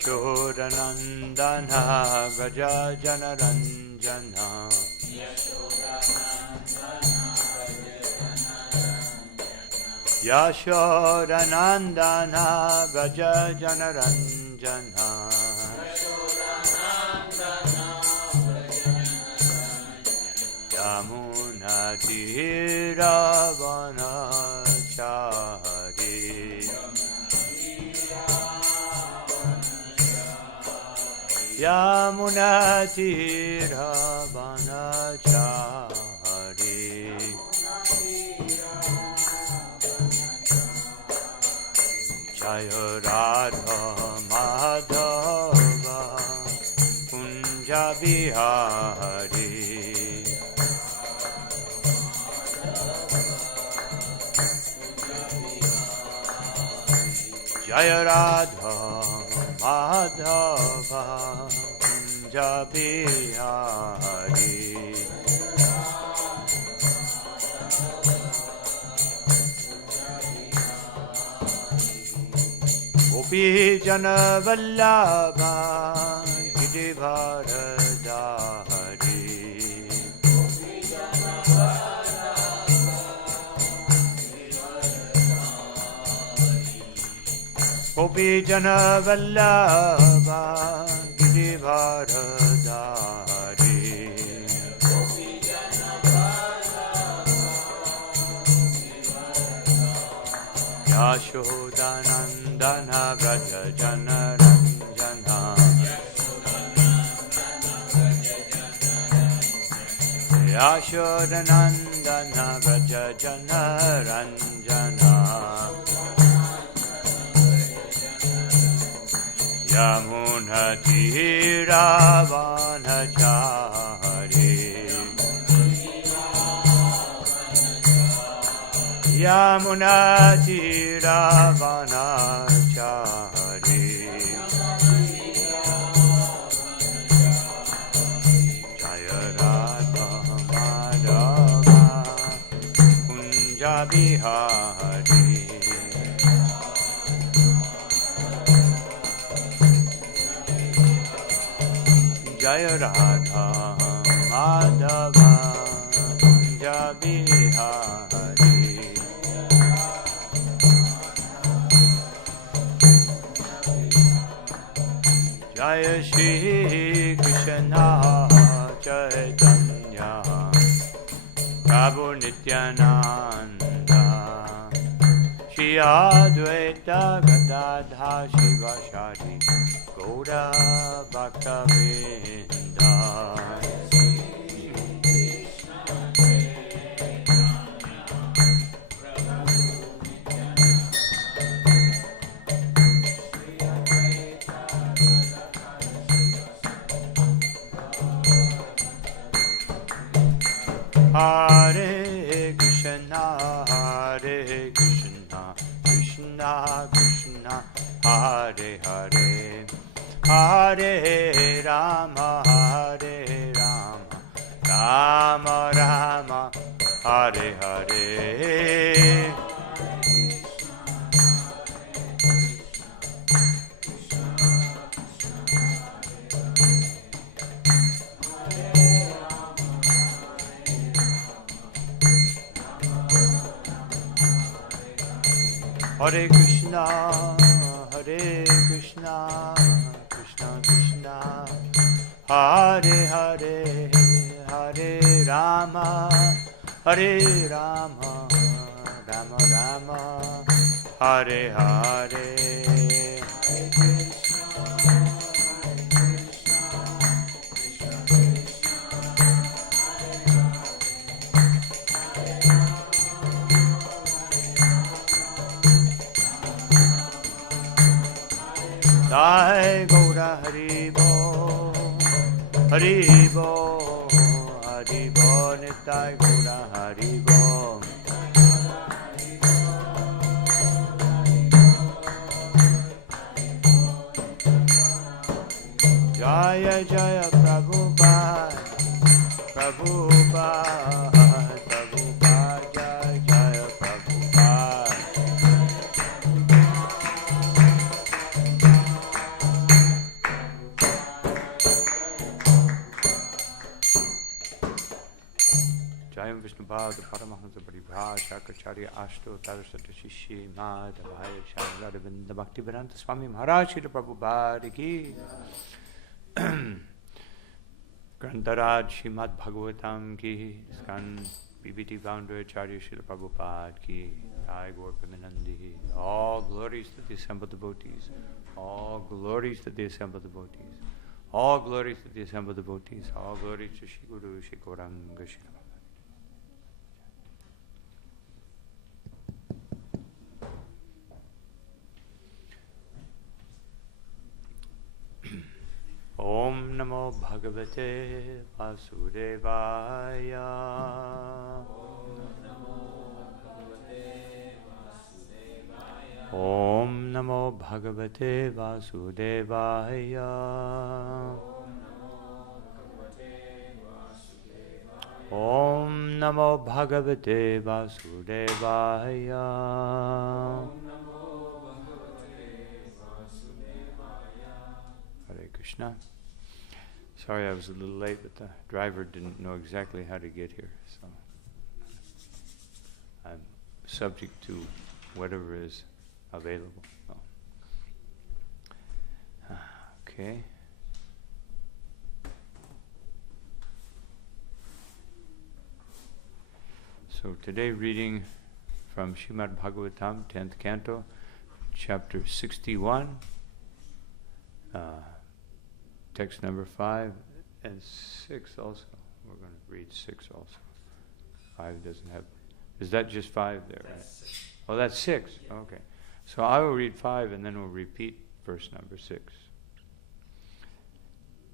Yashodanandana Gaja Janaranjana Yashodanandana Gaja Janaranjana Yamuna Tiravana Chari Yamuna Tiravana Chari Jaya Radha Madhava Kunja Bihari Jaya Radha Madhava Kunja Bihari Gopi Jana Vallabha Gidivardhari Gopi Jana Vallabha Gidivardhari Yashodanandana Gaja Janaranjana Yashodanandana Gaja Janaranjana Yamuna Tiravana Chari Yamuna Tiravana Chari Jaya Radha Madhava Kunja Bihari Jaya Radha Madhava Kunja Bihari Jaya Shri Krishna Chaitanya Prabhu Nityananda Shri Advaita Gadadha Shivashari Gaura Bhaktavinda Hare Krishna, Krishna Krishna, Hare Hare, Hare Rama, Rama Rama, Hare Hare. Hare Krishna, Krishna Krishna, Hare Hare, Hare Rama, Rama Rama, Hare Hare. Jai Gaura Haribo, Haribo, Haribo, Nitai Gaura Haribo. Jaya Jaya Prabhupada, Prabhupada, Prabhupada, Jaya Jaya Prabhupada. Krishna Bhada Paramahansa Paribha Shakaracharya Ashto Tarasata Shishi Madhavaya Shanaravinda Bhakti Vedanta Swami Maharaj Srila Prabhupada Ki Grantaraj Srimad Bhagavatam Ki Skan BBT founder Acharya Srila Prabhupada Ki Jai Gaur Premanandi. All glories to the assembled devotees. All glories to the assembled devotees. All glories to the assembled devotees. All glories to Shri Guru Shri Gauranga Shri Om Namo Bhagavate Vasudevaya. Om Namo Bhagavate Vasudevaya. Om Namo Bhagavate Vasudevaya. Hare Krishna. Sorry I was a little late, but the driver didn't know exactly how to get here, so I'm subject to whatever is available. Oh. Okay. So today reading from Srimad Bhagavatam, 10th Canto, chapter 61, text number 5 and 6 also. We're going to read 6 also. 5 doesn't have... Is that just 5 there? Right? 6. Oh, that's 6. Yeah. Okay. So I will read 5 and then we'll repeat verse number 6.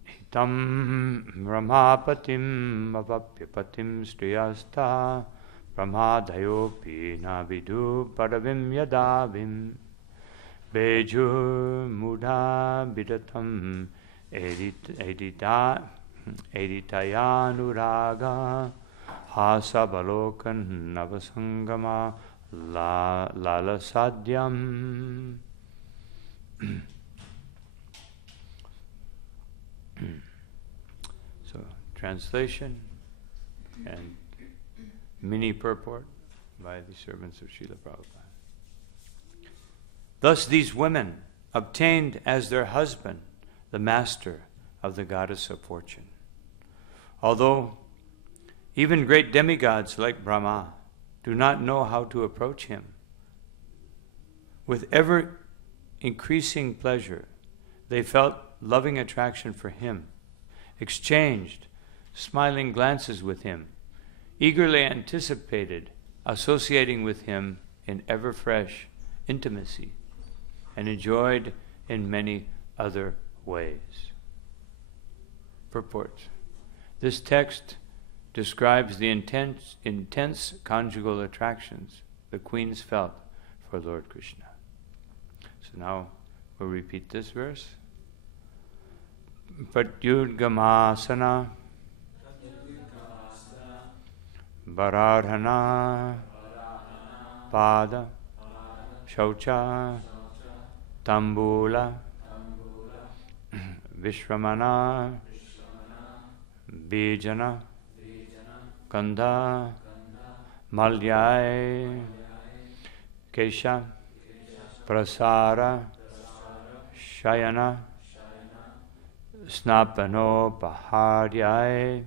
Hitam brahmapatim avapyapatim striyasta brahmadayopi navidu paravim yadavim bejur mudha bidatam editayanuraga hasabalokan navasangama lalasadyam. So, translation and mini purport by the servants of Srila Prabhupada. Thus these women obtained as their husband the master of the goddess of fortune. Although even great demigods like Brahma do not know how to approach him, with ever increasing pleasure they felt loving attraction for him, exchanged smiling glances with him, eagerly anticipated associating with him in ever fresh intimacy, and enjoyed in many other ways. Purport. This text describes the intense conjugal attractions the queens felt for Lord Krishna. So now we'll repeat this verse. Pratyudgamasana Vararhana Pada Shaucha Tambula Vishramana Bijana Kanda Malyai Kesha Prasara Shayana Snapano Paharyai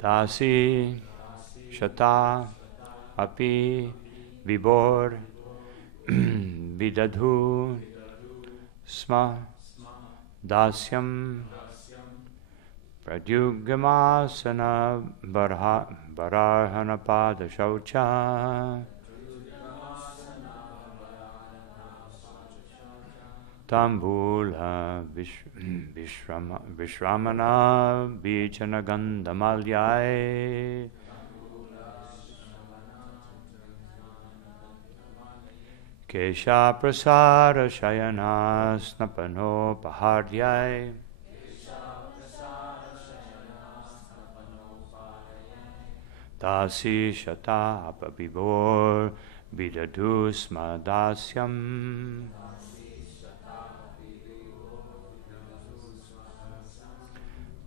Dasi Shata Api Vibor Vidadhu Sma Dasyam Pradyugamasana Barahana Pada Shaucha Tambula Vishramana Bijana Gandhamalyai Kesha Prasara Shayana Snapano Paharyai Dasi Shata Apabibor Vidadu Smadasyam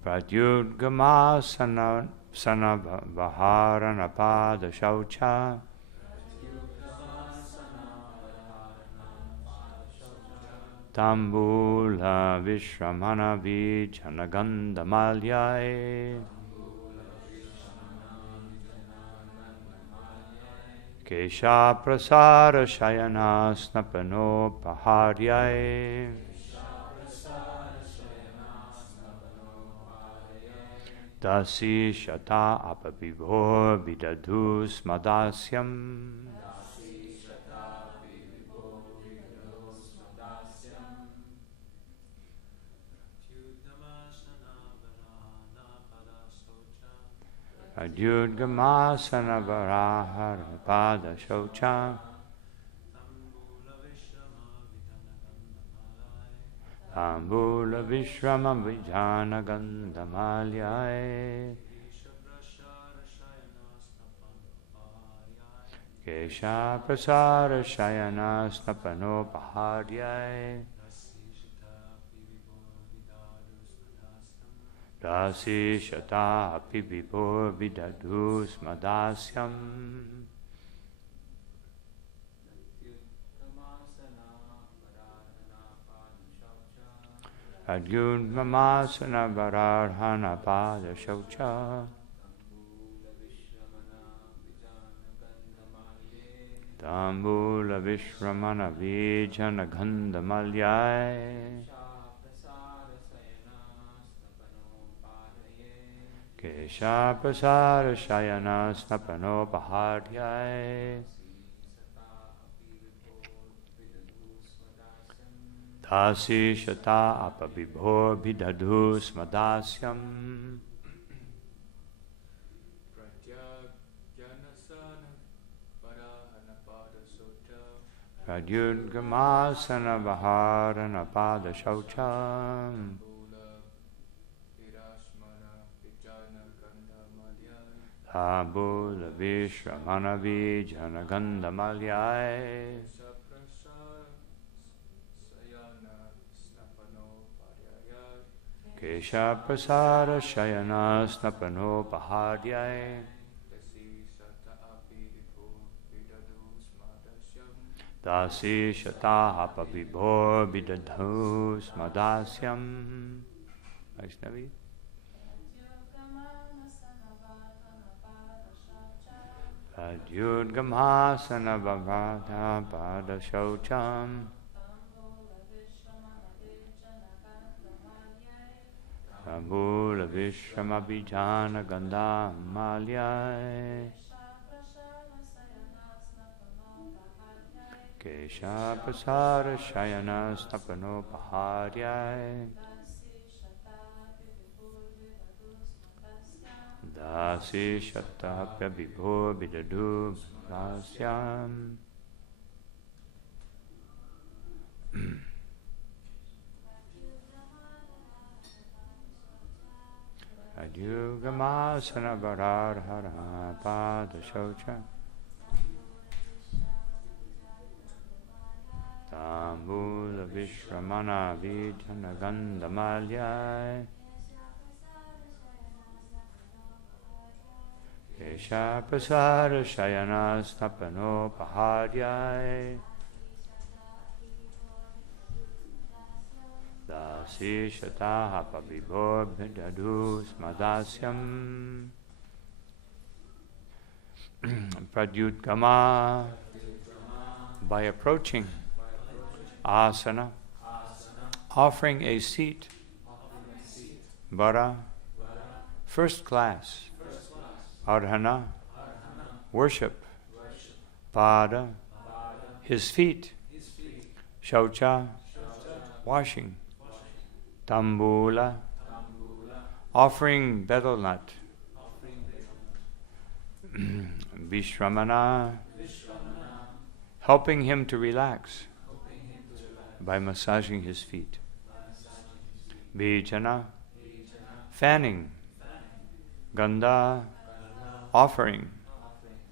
Pradyudgamasana Vaharanapada Shaucha Tambula Vishramana Vijanagandamalyae Kesha Prasara Shayana Snapano Paharyae Dasi Shata Apabhibho Vidadhus Madasyam Adyudgamasana Varahara Pada Shocha Ambula Vishrama Vijana Gandhamalyae Kesha Prasara Shayana Snapano Paharyae Dasi Shata Api Vibhor Vidadhus Madasyam Adyudgamasana Vararhana Pada Shaucha Tambula Vishramana Vijana Gandhamalyae Kesha Prasara Shayana Snapano Paharyae Dasi Shata Apabhibhor Vidadhus Madasyam Pradyudgamasana Vaharana Pada Shaucham Abula Vishramana Vijana Gandhamalyae Kesha Prasara Shayana Snapano Paharyae Dasi Shata Apabhibhor Vidadhus Madasyam Vaishnavi Adyudgamasana Vavada Pada Shaucham Tambula Vishrama Vijana Gandhamalyae Kesha Prasara Shayana Snapano Paharyae Dasi Shatapya Vibho Vidadhu Dasyam Adyugamasana Vararhara Pada Shaucha Tambula Vishramana Vijana Gandhamalyae Kesha Prasara Shayana Snapano Paharyae Dasi Shata Apabhibhor Vidadhus Madasyam Pradyudgama by approaching asana, offering a seat, vara, first class, arhana, worship, pada, his feet, shaucha, washing, tambula, offering betel nut, vishramana, helping him to relax by massaging his feet, vijana, fanning, gandha, offering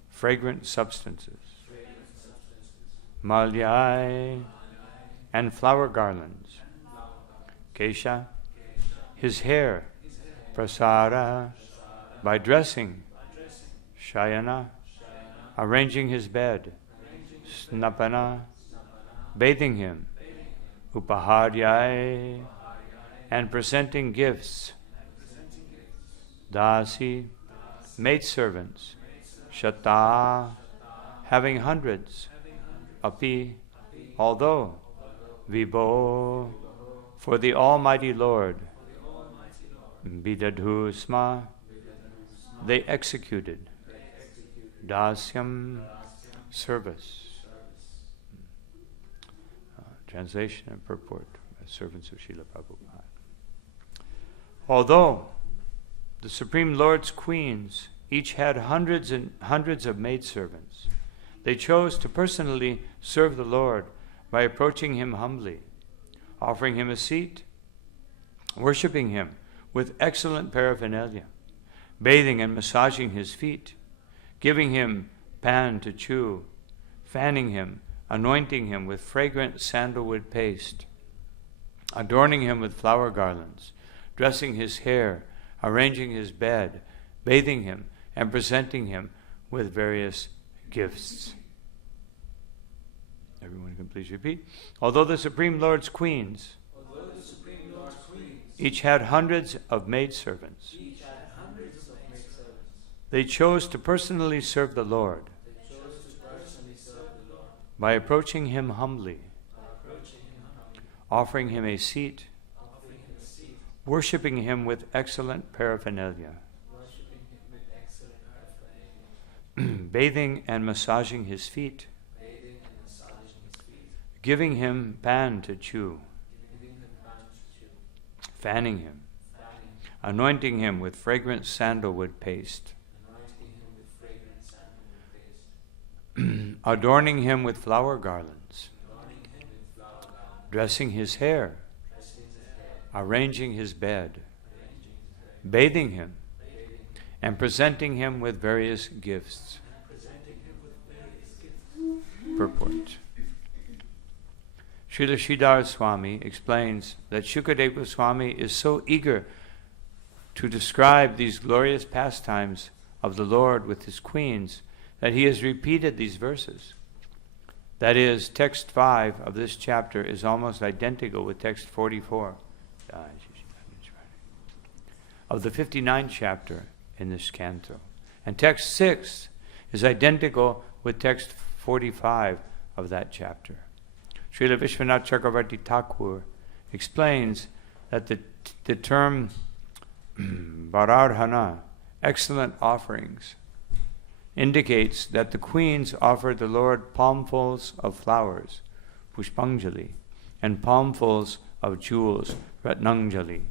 fragrant substances, malyai, and flower garlands, kesha, his hair, Prasada, by dressing. Shayana, arranging his bed. Snapana, bathing him. Upaharyai, and presenting gifts. Dasi, maidservants. Shata, having hundreds. Api, although. Vibho, for the Almighty Lord. Bidadhu sma, they executed. Dasyam, service. Translation and purport as servants of Srila Prabhupada. Although the Supreme Lord's queens each had hundreds and hundreds of maidservants, they chose to personally serve the Lord by approaching him humbly, offering him a seat, worshipping him with excellent paraphernalia, bathing and massaging his feet, giving him pan to chew, fanning him, anointing him with fragrant sandalwood paste, adorning him with flower garlands, dressing his hair, arranging his bed, bathing him, and presenting him with various gifts. Everyone can please repeat. Although the Supreme Lord's queens each had hundreds of maidservants, they chose to personally serve the Lord by approaching him humbly, offering him a seat, worshipping him with excellent paraphernalia, bathing and massaging his feet, giving him pan to chew, fanning him, anointing him with fragrant sandalwood paste, adorning him with flower garlands, dressing his hair, arranging his bed, bathing him, and presenting him with various gifts. Purport. Srila Sridhar Swami explains that Shukadeva Swami is so eager to describe these glorious pastimes of the Lord with his queens that he has repeated these verses. That is, text 5 of this chapter is almost identical with text 44 of the 59th chapter in this canto. And text 6 is identical with text 45 of that chapter. Srila Vishwanath Chakravarti Thakur explains that the term Vararhana, excellent offerings, indicates that the queens offered the Lord palmfuls of flowers, pushpanjali, and palmfuls of jewels, ratnanjali.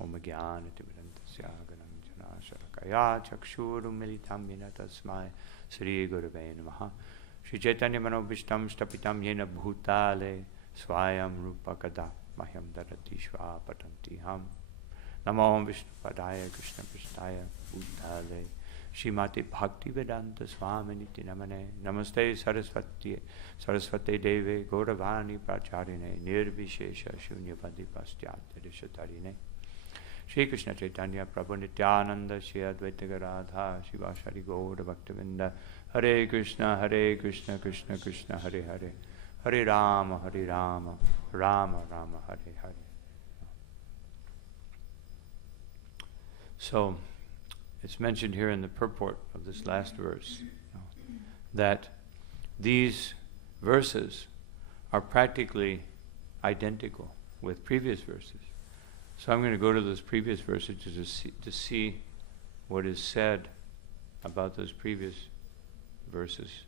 Om Jnana-timirantasya gananjana sharakaya chakshurum militam yena tasmai Sri Gurave Namaha. Shri Chaitanya Manobhishtam Stapitam Yena Bhutale Swayam Rupa Kada Mahyam Darati Shva Patanti Ham Namo Vishnu Padaya Krishna Prasthaya Bhutale Shrimati Bhakti Vedanta Swami Niti Namane Namaste Saraswati Deve Gauravani Pracharine Nirvishesha Shunyapadi Pastyatya Rishatarine Shri Krishna Chaitanya Prabhu Nityananda Shri Advaita Gadadhar Shivashari Gaura Bhaktavinda Hare Krishna Krishna Krishna Hare Hare Hare Rama Rama Rama Hare Hare. So it's mentioned here in the purport of this last verse that these verses are practically identical with previous verses. So I'm going to go to those previous verses to see what is said about those previous verses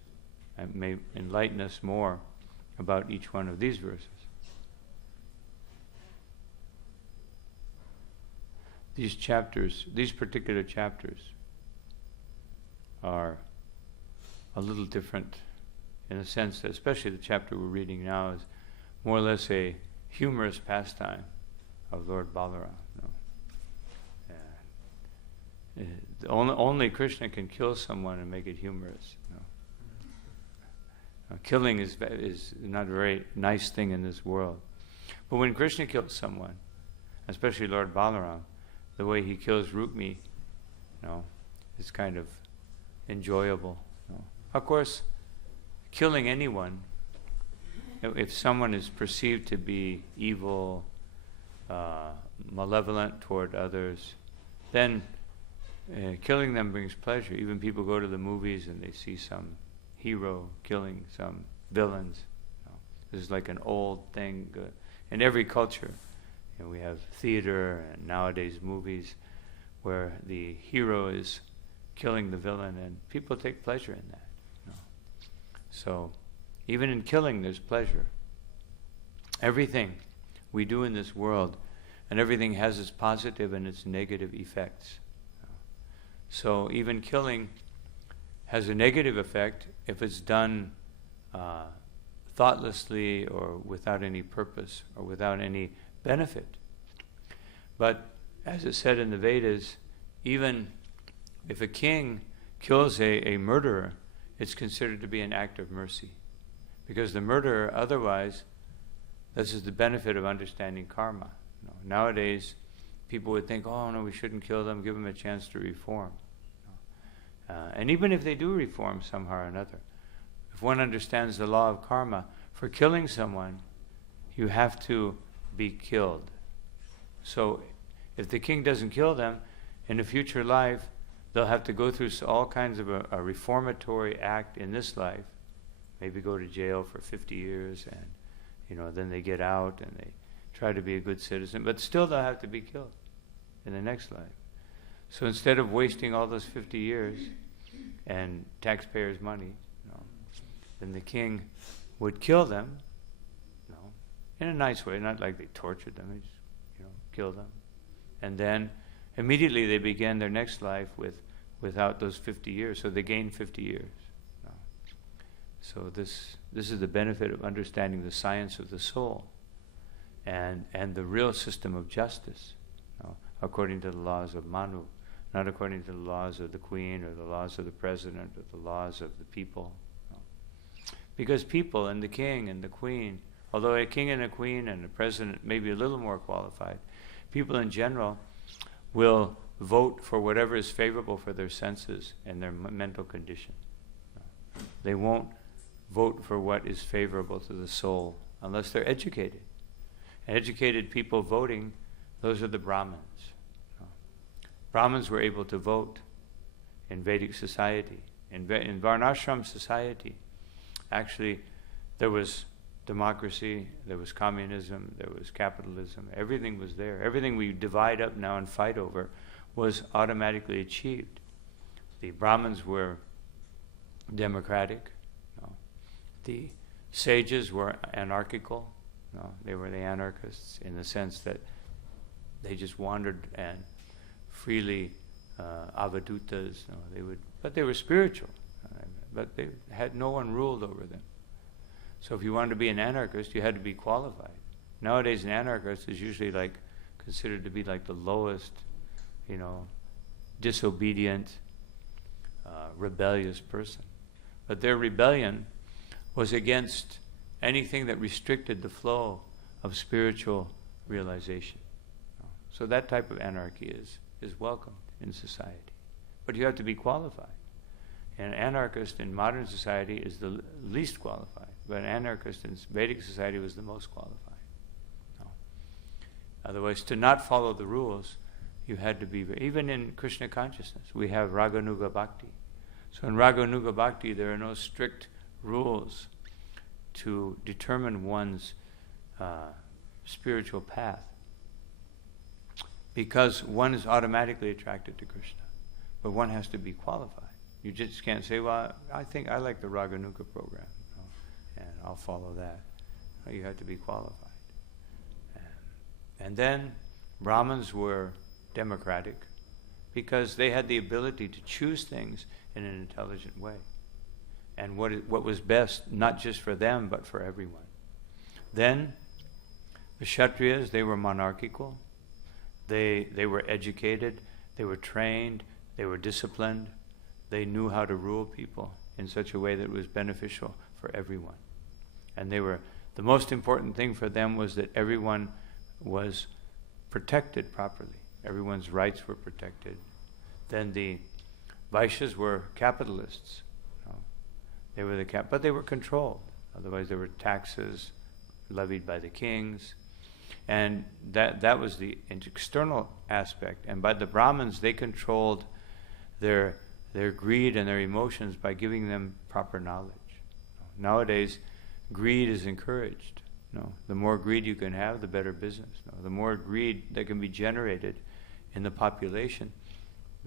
and may enlighten us more about each one of these verses. These chapters, these particular chapters, are a little different in a sense that, especially the chapter we're reading now, is more or less a humorous pastime of Lord Balaram. Only Krishna can kill someone and make it humorous. Killing is not a very nice thing in this world. But when Krishna kills someone, especially Lord Balaram, the way he kills Rukmi, is kind of enjoyable. Of course, killing anyone, if someone is perceived to be evil, malevolent toward others, then killing them brings pleasure. Even people go to the movies and they see some hero killing some villains. This is like an old thing. In every culture, we have theater and nowadays movies where the hero is killing the villain, and people take pleasure in that. So even in killing, there's pleasure. Everything we do in this world, and everything has its positive and its negative effects. So even killing has a negative effect if it's done thoughtlessly or without any purpose or without any benefit. But as it said in the Vedas, even if a king kills a murderer, it's considered to be an act of mercy. Because the murderer, otherwise, this is the benefit of understanding karma. Nowadays, people would think, oh no, we shouldn't kill them, give them a chance to reform. And even if they do reform somehow or another, if one understands the law of karma, for killing someone, you have to be killed. So if the king doesn't kill them, in a future life, they'll have to go through all kinds of a reformatory act in this life, maybe go to jail for 50 years, and then they get out and they try to be a good citizen, but still they'll have to be killed in the next life. So instead of wasting all those 50 years and taxpayers' money, then the king would kill them, in a nice way, not like they tortured them, they just, kill them. And then immediately they began their next life without those 50 years, so they gained 50 years. So this is the benefit of understanding the science of the soul and the real system of justice, according to the laws of Manu, not according to the laws of the queen or the laws of the president or the laws of the people. Because people and the king and the queen, although a king and a queen and a president may be a little more qualified, people in general will vote for whatever is favorable for their senses and their mental condition. They won't vote for what is favorable to the soul unless they're educated. And educated people voting, those are the Brahmins. Brahmins were able to vote in Vedic society. In Varnashram society, actually, there was democracy, there was communism, there was capitalism. Everything was there. Everything we divide up now and fight over was automatically achieved. The Brahmins were democratic. The sages were anarchical. They were the anarchists in the sense that they just wandered and freely avadutas. But they were spiritual. But they had no one ruled over them. So if you wanted to be an anarchist, you had to be qualified. Nowadays, an anarchist is usually considered to be like the lowest, disobedient, rebellious person. But their rebellion was against anything that restricted the flow of spiritual realization. So that type of anarchy is welcomed in society. But you have to be qualified. An anarchist in modern society is the least qualified, but an anarchist in Vedic society was the most qualified. Otherwise, to not follow the rules, you had to be, even in Krishna consciousness, we have Raganuga Bhakti. So in Raganuga Bhakti, there are no strict rules to determine one's spiritual path, because one is automatically attracted to Krishna, but one has to be qualified. You just can't say, well, I think I like the Raganuga program, and I'll follow that. You have to be qualified. And then Brahmins were democratic because they had the ability to choose things in an intelligent way. And what was best, not just for them, but for everyone. Then the Kshatriyas, they were monarchical. They were educated. They were trained. They were disciplined. They knew how to rule people in such a way that was beneficial for everyone. And the most important thing for them was that everyone was protected properly. Everyone's rights were protected. Then the Vaishyas were capitalists. They were but they were controlled. Otherwise, there were taxes levied by the kings, and that was the external aspect. And by the Brahmins, they controlled their greed and their emotions by giving them proper knowledge. Nowadays, greed is encouraged. The more greed you can have, the better business. The more greed that can be generated in the population,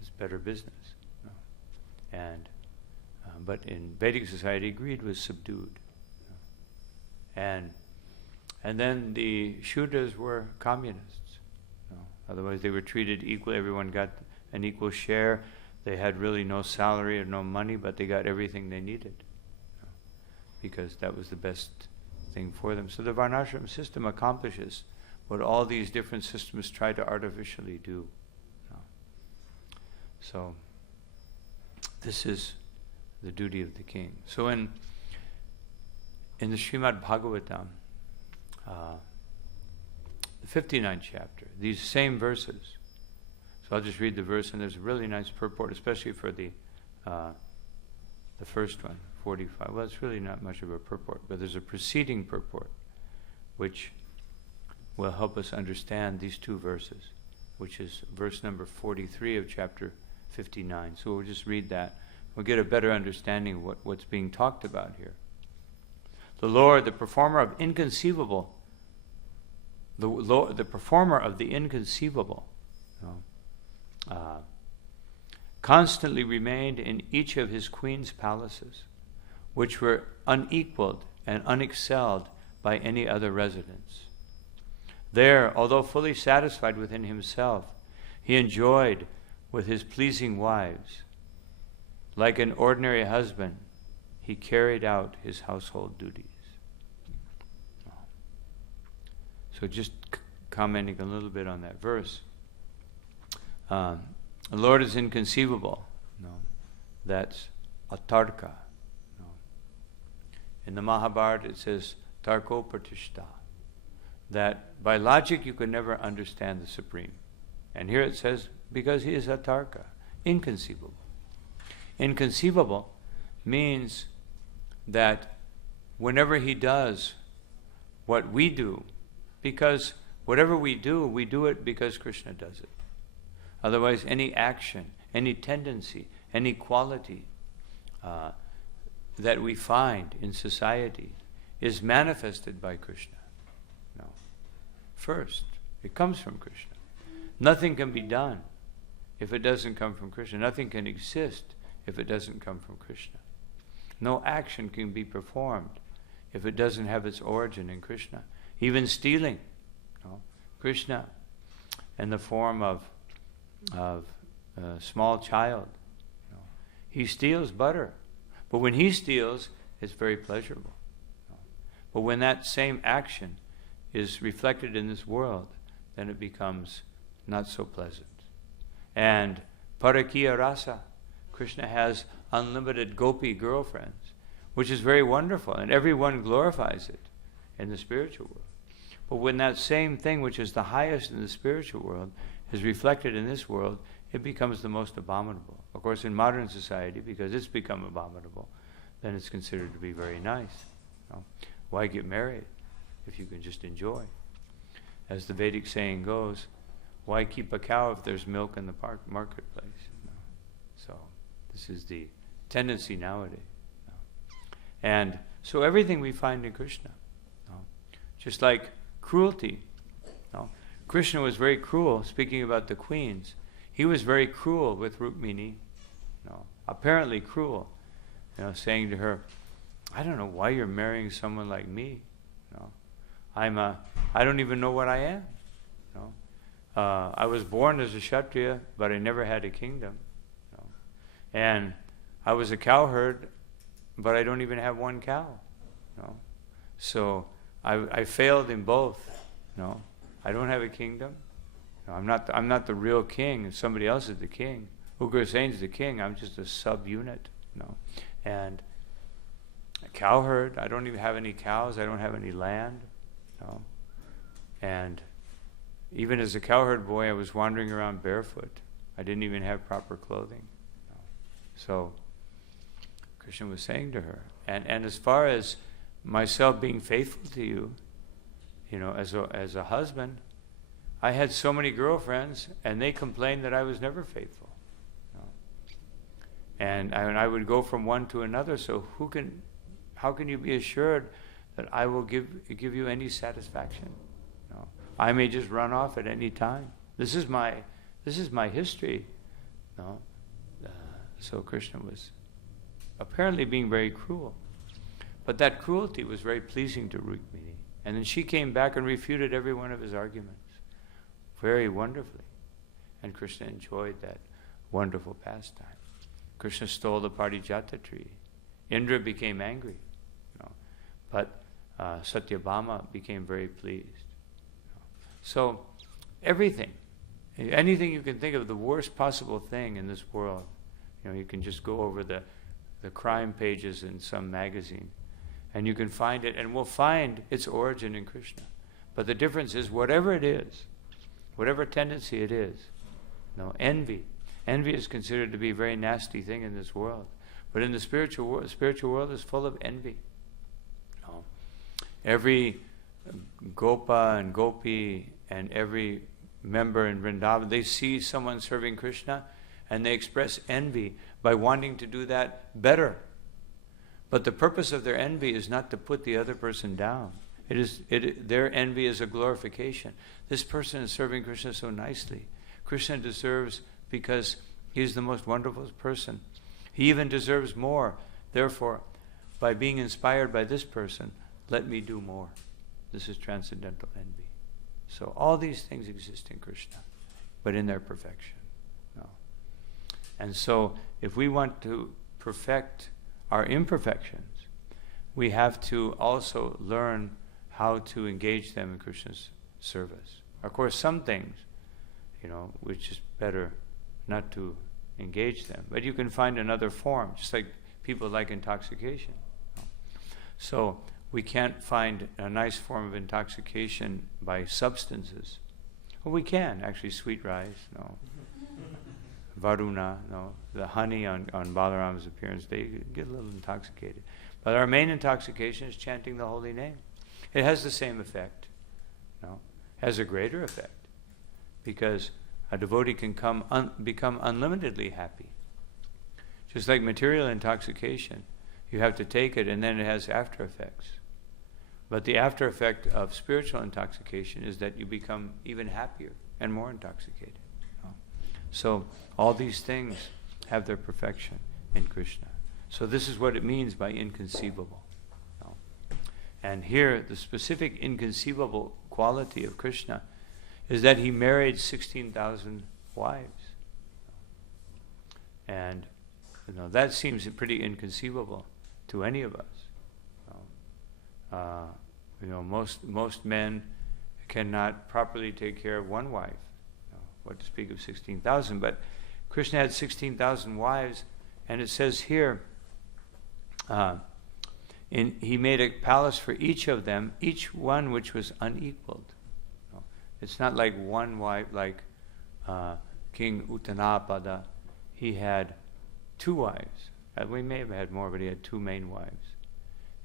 is better business. But in Vedic society, greed was subdued. And then the Shudras were communists. Otherwise, they were treated equally. Everyone got an equal share. They had really no salary or no money, but they got everything they needed because that was the best thing for them. So the Varnashram system accomplishes what all these different systems try to artificially do. So this is the duty of the king. So in the Srimad Bhagavatam, the 59th chapter, these same verses. So I'll just read the verse, and there's a really nice purport, especially for the first one, 45. Well, it's really not much of a purport, but there's a preceding purport, which will help us understand these two verses, which is verse number 43 of chapter 59. So we'll just read that. We'll get a better understanding of what's being talked about here. The Lord, the performer of inconceivable, the performer of the inconceivable, constantly remained in each of his queen's palaces, which were unequaled and unexcelled by any other residence. There, although fully satisfied within himself, he enjoyed with his pleasing wives. Like an ordinary husband, he carried out his household duties. So just commenting a little bit on that verse. The Lord is inconceivable. That's atarka. In the Mahabharata it says tarko pratishta. That by logic you could never understand the Supreme. And here it says, because he is atarka, inconceivable. Inconceivable means that whenever he does what we do, because whatever we do it because Krishna does it. Otherwise, any action, any tendency, any quality that we find in society is manifested by Krishna. No. First, it comes from Krishna. Nothing can be done if it doesn't come from Krishna. Nothing can exist if it doesn't come from Krishna. No action can be performed if it doesn't have its origin in Krishna. Even stealing, Krishna, in the form of a small child, he steals butter, but when he steals, it's very pleasurable. But when that same action is reflected in this world, then it becomes not so pleasant. And parakiya rasa, Krishna has unlimited gopi girlfriends, which is very wonderful, and everyone glorifies it in the spiritual world. But when that same thing, which is the highest in the spiritual world, is reflected in this world, it becomes the most abominable. Of course, in modern society, because it's become abominable, then it's considered to be very nice. Why get married if you can just enjoy? As the Vedic saying goes, why keep a cow if there's milk in the marketplace? So this is the tendency nowadays. And so everything we find in Krishna, just like cruelty. Krishna was very cruel, speaking about the queens. He was very cruel with Rukmini, apparently cruel, saying to her, I don't know why you're marrying someone like me. I don't even know what I am. I was born as a Kshatriya, but I never had a kingdom. And I was a cowherd, but I don't even have one cow. So I failed in both. I don't have a kingdom. I'm not the real king. Somebody else is the king. Ugrasena's the king. I'm just a subunit. And a cowherd. I don't even have any cows. I don't have any land. And even as a cowherd boy, I was wandering around barefoot. I didn't even have proper clothing. So Krishna was saying to her, and as far as myself being faithful to you, as a husband, I had so many girlfriends, and they complained that I was never faithful. And I would go from one to another. So how can you be assured that I will give you any satisfaction? I may just run off at any time. This is my history. So Krishna was apparently being very cruel. But that cruelty was very pleasing to Rukmini. And then she came back and refuted every one of his arguments very wonderfully. And Krishna enjoyed that wonderful pastime. Krishna stole the Parijata tree. Indra became angry. But Satyabhama became very pleased. So anything you can think of, the worst possible thing in this world, you can just go over the crime pages in some magazine, and you can find it, and we'll find its origin in Krishna. But the difference is, whatever it is, whatever tendency it is, envy is considered to be a very nasty thing in this world. But in the spiritual world is full of envy. Every Gopa and Gopi and every member in Vrindavan, they see someone serving Krishna and they express envy by wanting to do that better. But the purpose of their envy is not to put the other person down. Their envy is a glorification. This person is serving Krishna so nicely. Krishna deserves, because he is the most wonderful person, he even deserves more. Therefore, by being inspired by this person, let me do more. This is transcendental envy. So all these things exist in Krishna, but in their perfection. And so if we want to perfect our imperfections, we have to also learn how to engage them in Krishna's service. Of course, some things, which is better not to engage them, but you can find another form, just like people like intoxication. So we can't find a nice form of intoxication by substances. Well, we can, actually, sweet rice, Varuna, the honey on Balaram's appearance, they get a little intoxicated. But our main intoxication is chanting the holy name. It has the same effect, has a greater effect, because a devotee can become unlimitedly happy. Just like material intoxication, you have to take it and then it has after effects. But the after effect of spiritual intoxication is that you become even happier and more intoxicated. So all these things have their perfection in Krishna. So this is what it means by inconceivable. And here, the specific inconceivable quality of Krishna is that he married 16,000 wives. And that seems pretty inconceivable to any of us. Most men cannot properly take care of one wife. What to speak of 16,000? But Krishna had 16,000 wives, and it says here, he made a palace for each of them, each one which was unequaled. It's not like one wife, like King Uttanapada. He had 2 wives. We may have had more, but he had 2 main wives.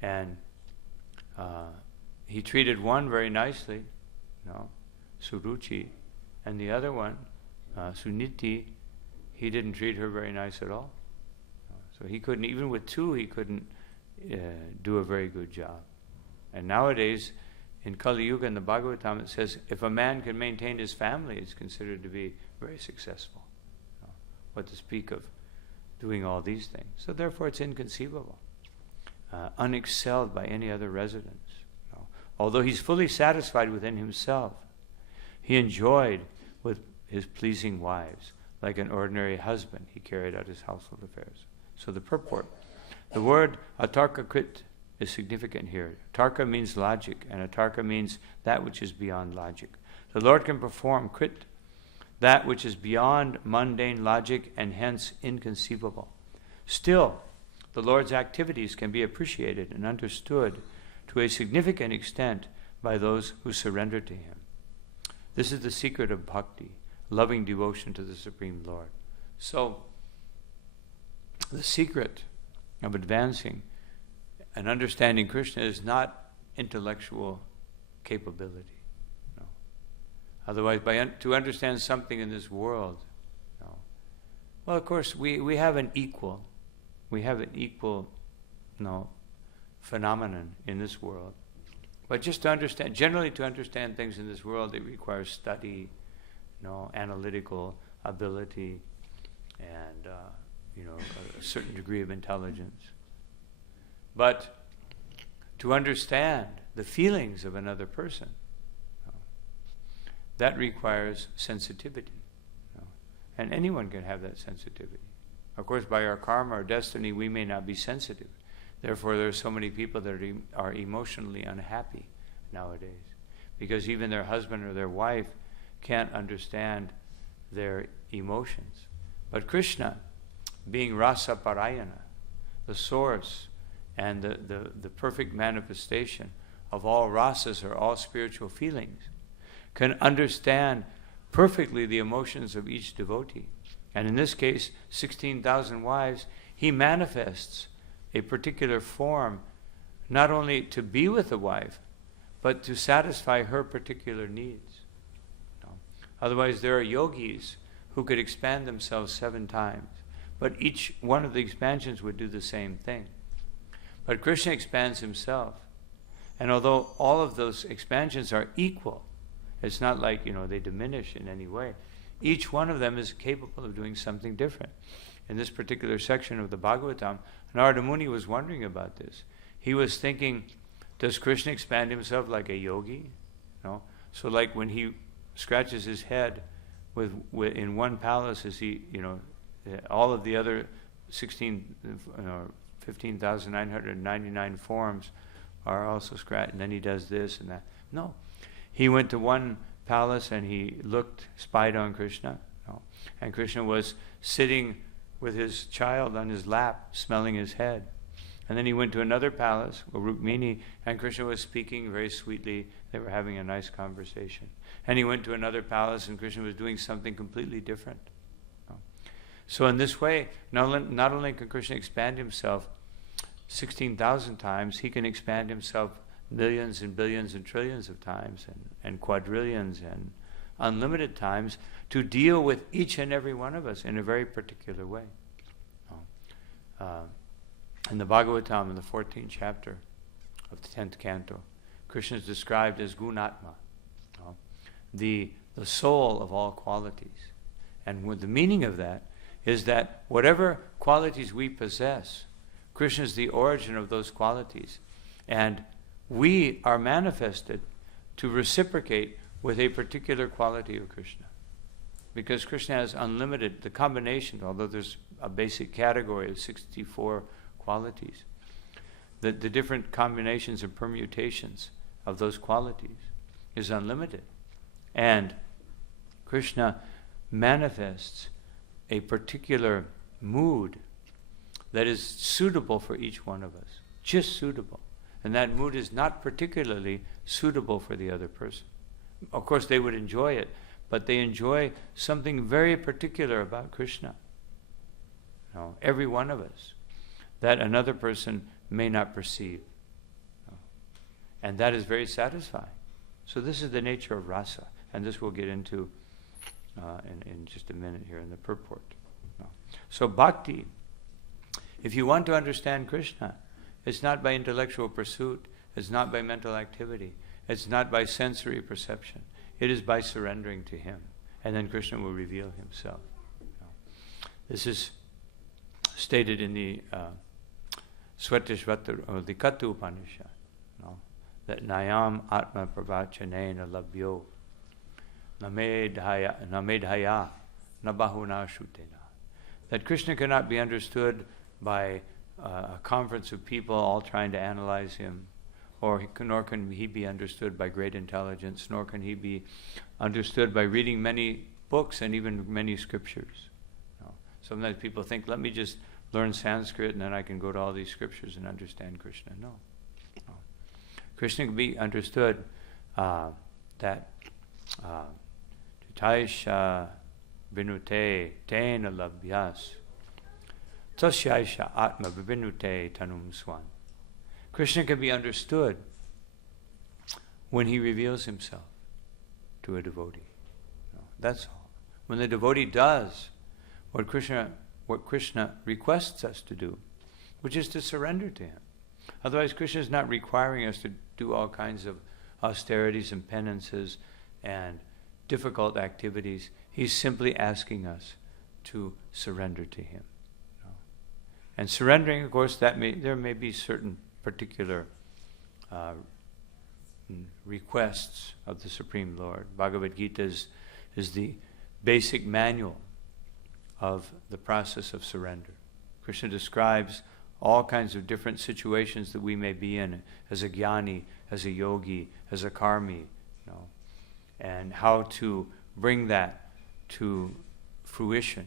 And he treated one very nicely, Suruchi, and the other one, Suniti, he didn't treat her very nice at all. So he couldn't, even with 2, he couldn't do a very good job. And nowadays, in Kali Yuga in the Bhagavatam, it says, if a man can maintain his family, it's considered to be very successful. What to speak of doing all these things. So therefore it's inconceivable. Unexcelled by any other residence. Although he's fully satisfied within himself, he enjoyed with his pleasing wives. Like an ordinary husband, he carried out his household affairs. So the purport. The word atarkakrit is significant here. Tarka means logic, and atarka means that which is beyond logic. The Lord can perform krit, that which is beyond mundane logic and hence inconceivable. Still, the Lord's activities can be appreciated and understood to a significant extent by those who surrender to him. This is the secret of bhakti, loving devotion to the Supreme Lord. So, the secret of advancing and understanding Krishna is not intellectual capability. No. Otherwise, to understand something in this world, no. Well, of course, we have an equal. We have an equal, phenomenon in this world. But just to understand, generally to understand things in this world, it requires study, analytical ability, and a certain degree of intelligence. But to understand the feelings of another person, that requires sensitivity. And anyone can have that sensitivity. Of course, by our karma or destiny, we may not be sensitive. Therefore, there are so many people that are emotionally unhappy nowadays, because even their husband or their wife can't understand their emotions. But Krishna, being rasa parayana, the source and the perfect manifestation of all rasas or all spiritual feelings, can understand perfectly the emotions of each devotee. And in this case, 16,000 wives, he manifests a particular form, not only to be with the wife, but to satisfy her particular needs. Otherwise, there are yogis who could expand themselves 7 times, but each one of the expansions would do the same thing. But Krishna expands himself, and although all of those expansions are equal, it's not like, they diminish in any way. Each one of them is capable of doing something different. In this particular section of the Bhagavatam, Narada Muni was wondering about this. He was thinking, does Krishna expand himself like a yogi? No. So like when he scratches his head with in one palace, is he, all of the other 15,999 forms are also scratched, and then he does this and that. No. He went to one palace and he spied on Krishna. No. And Krishna was sitting with his child on his lap, smelling his head. And then he went to another palace, Rukmini, and Krishna was speaking very sweetly. They were having a nice conversation. And he went to another palace and Krishna was doing something completely different. No. So in this way, not only can Krishna expand himself 16,000 times, he can expand himself millions and billions and trillions of times, and quadrillions and unlimited times, to deal with each and every one of us in a very particular way. In the Bhagavatam, in the 14th chapter of the 10th canto, Krishna is described as Gunatma, the soul of all qualities. And the meaning of that is that whatever qualities we possess, Krishna is the origin of those qualities. And we are manifested to reciprocate with a particular quality of Krishna. Because Krishna has unlimited, the combination, although there's a basic category of 64 qualities, the different combinations and permutations of those qualities is unlimited. And Krishna manifests a particular mood that is suitable for each one of us, just suitable. And that mood is not particularly suitable for the other person. Of course, they would enjoy it, but they enjoy something very particular about Krishna. Every one of us, that another person may not perceive. And that is very satisfying. So this is the nature of rasa, and this we'll get into in just a minute here in the purport. So bhakti, if you want to understand Krishna, it's not by intellectual pursuit, it's not by mental activity, it's not by sensory perception. It is by surrendering to him. And then Krishna will reveal himself. This is stated in the Svatishvata, or the Katu Upanishad, that Nayam Atma Pravachanena Labhyo Namedhaya Nabahuna Shutena. That Krishna cannot be understood by a conference of people all trying to analyze him, nor can he be understood by great intelligence, nor can he be understood by reading many books and even many scriptures. Sometimes people think, let me just learn Sanskrit and then I can go to all these scriptures and understand Krishna. No. Krishna can be understood that Taisha vinute tena labhyas. Tasyaisha atma vinute tanum swan. Krishna can be understood when he reveals himself to a devotee. That's all. When the devotee does what Krishna requests us to do, which is to surrender to him. Otherwise, Krishna is not requiring us to do all kinds of austerities and penances and difficult activities. He's simply asking us to surrender to him. And surrendering, of course, there may be certain particular requests of the Supreme Lord. Bhagavad Gita is the basic manual of the process of surrender. Krishna describes all kinds of different situations that we may be in as a jnani, as a yogi, as a karmi, and how to bring that to fruition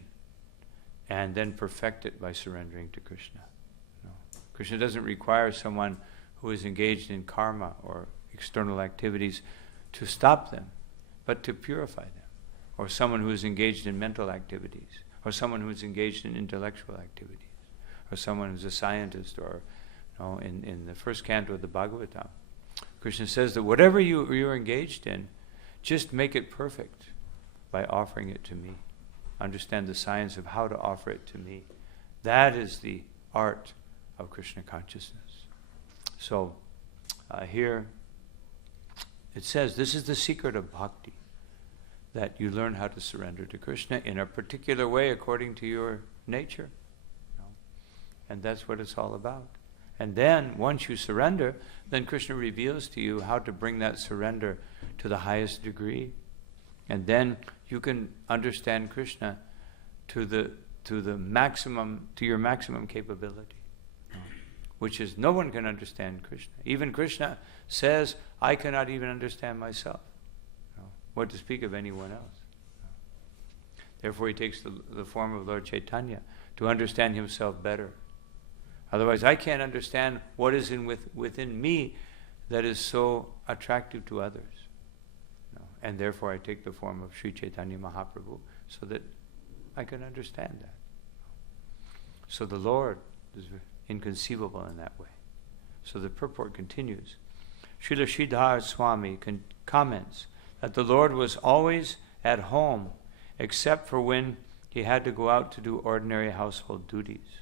and then perfect it by surrendering to Krishna. Krishna doesn't require someone who is engaged in karma or external activities to stop them, but to purify them. Or someone who is engaged in mental activities, or someone who is engaged in intellectual activities, or someone who's a scientist, or in the first canto of the Bhagavatam, Krishna says that whatever you're engaged in, just make it perfect by offering it to me. Understand the science of how to offer it to me. That is the art of Krishna consciousness. So here it says, this is the secret of bhakti, that you learn how to surrender to Krishna in a particular way according to your nature. And that's what it's all about. And then, once you surrender, then Krishna reveals to you how to bring that surrender to the highest degree. And then you can understand Krishna to your maximum capability. Which is, no one can understand Krishna. Even Krishna says, I cannot even understand myself. What to speak of anyone else. Therefore he takes the form of Lord Chaitanya to understand himself better. Otherwise I can't understand what is within me that is so attractive to others. And therefore I take the form of Sri Chaitanya Mahaprabhu so that I can understand that. So the Lord is inconceivable in that way. So the purport continues. Srila Sridhar Swami comments that the Lord was always at home except for when he had to go out to do ordinary household duties.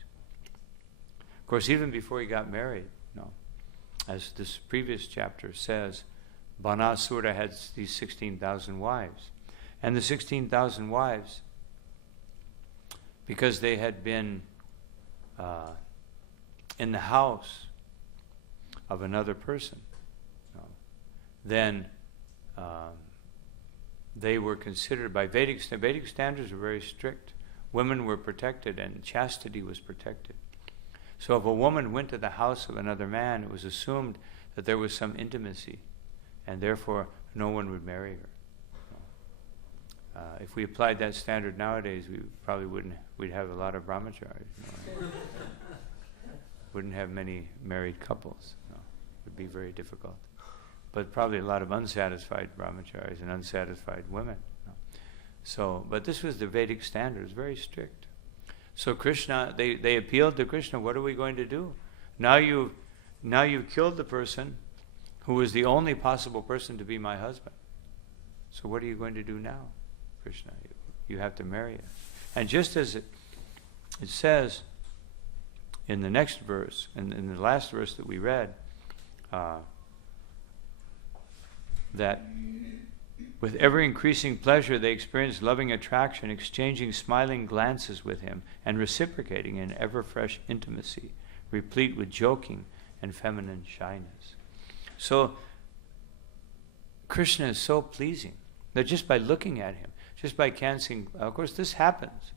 Of course, even before he got married, as this previous chapter says, Banasura had these 16,000 wives. And the 16,000 wives, because they had been in the house of another person, then they were considered by Vedic standards were very strict. Women were protected and chastity was protected. So if a woman went to the house of another man, it was assumed that there was some intimacy, and therefore no one would marry her. If we applied that standard nowadays, we probably we'd have a lot of brahmacharis. Wouldn't have many married couples. It would be very difficult. But probably a lot of unsatisfied brahmacharis and unsatisfied women. But this was the Vedic standard. It was very strict. So Krishna, they appealed to Krishna, what are we going to do? Now you've killed the person who was the only possible person to be my husband. So what are you going to do now, Krishna? You have to marry her. And just as it says in the next verse, in the last verse that we read, that with ever-increasing pleasure they experienced loving attraction, exchanging smiling glances with him, and reciprocating in ever-fresh intimacy, replete with joking and feminine shyness. So, Krishna is so pleasing that just by looking at him, just by canceling, of course this happens,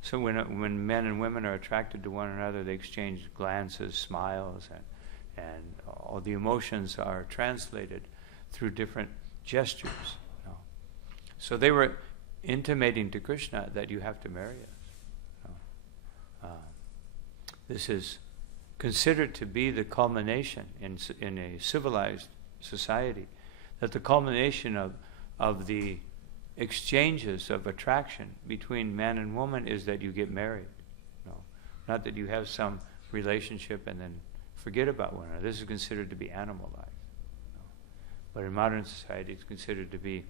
So when men and women are attracted to one another, they exchange glances, smiles, and all the emotions are translated through different gestures. So they were intimating to Krishna that you have to marry us. This is considered to be the culmination in a civilized society, that the culmination of the exchanges of attraction between man and woman is that you get married. No, not that you have some relationship and then forget about one another. This is considered to be animal life. No. But in modern society, it's considered to be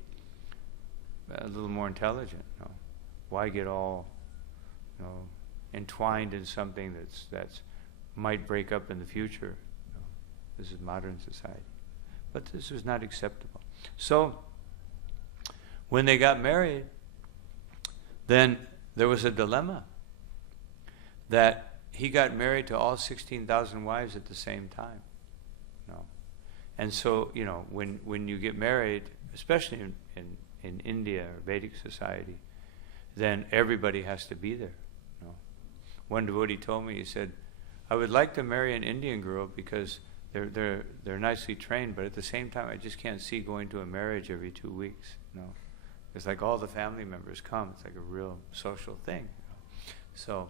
a little more intelligent. No. Why get all, entwined in something that's might break up in the future? No. This is modern society. But this was not acceptable. So, when they got married, then there was a dilemma that he got married to all 16,000 wives at the same time. No. And so, when you get married, especially in India or Vedic society, then everybody has to be there. No. One devotee told me, he said, I would like to marry an Indian girl because they're nicely trained, but at the same time, I just can't see going to a marriage every 2 weeks. No. It's like all the family members come. It's like a real social thing. So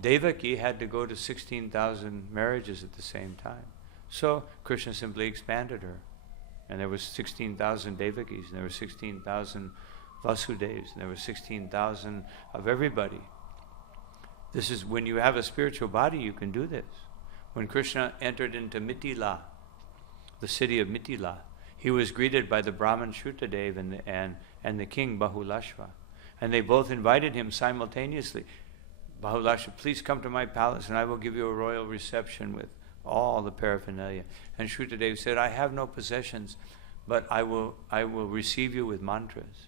Devaki had to go to 16,000 marriages at the same time. So Krishna simply expanded her. And there was 16,000 Devakis, and there were 16,000 Vasudevs, and there were 16,000 of everybody. This is when you have a spiritual body, you can do this. When Krishna entered into Mithila, the city of Mithila, he was greeted by the Brahman Shrutadev and the king Bahulashva. And they both invited him simultaneously. Bahulashva, please come to my palace and I will give you a royal reception with all the paraphernalia. And Shrutadev said, I have no possessions, but I will receive you with mantras.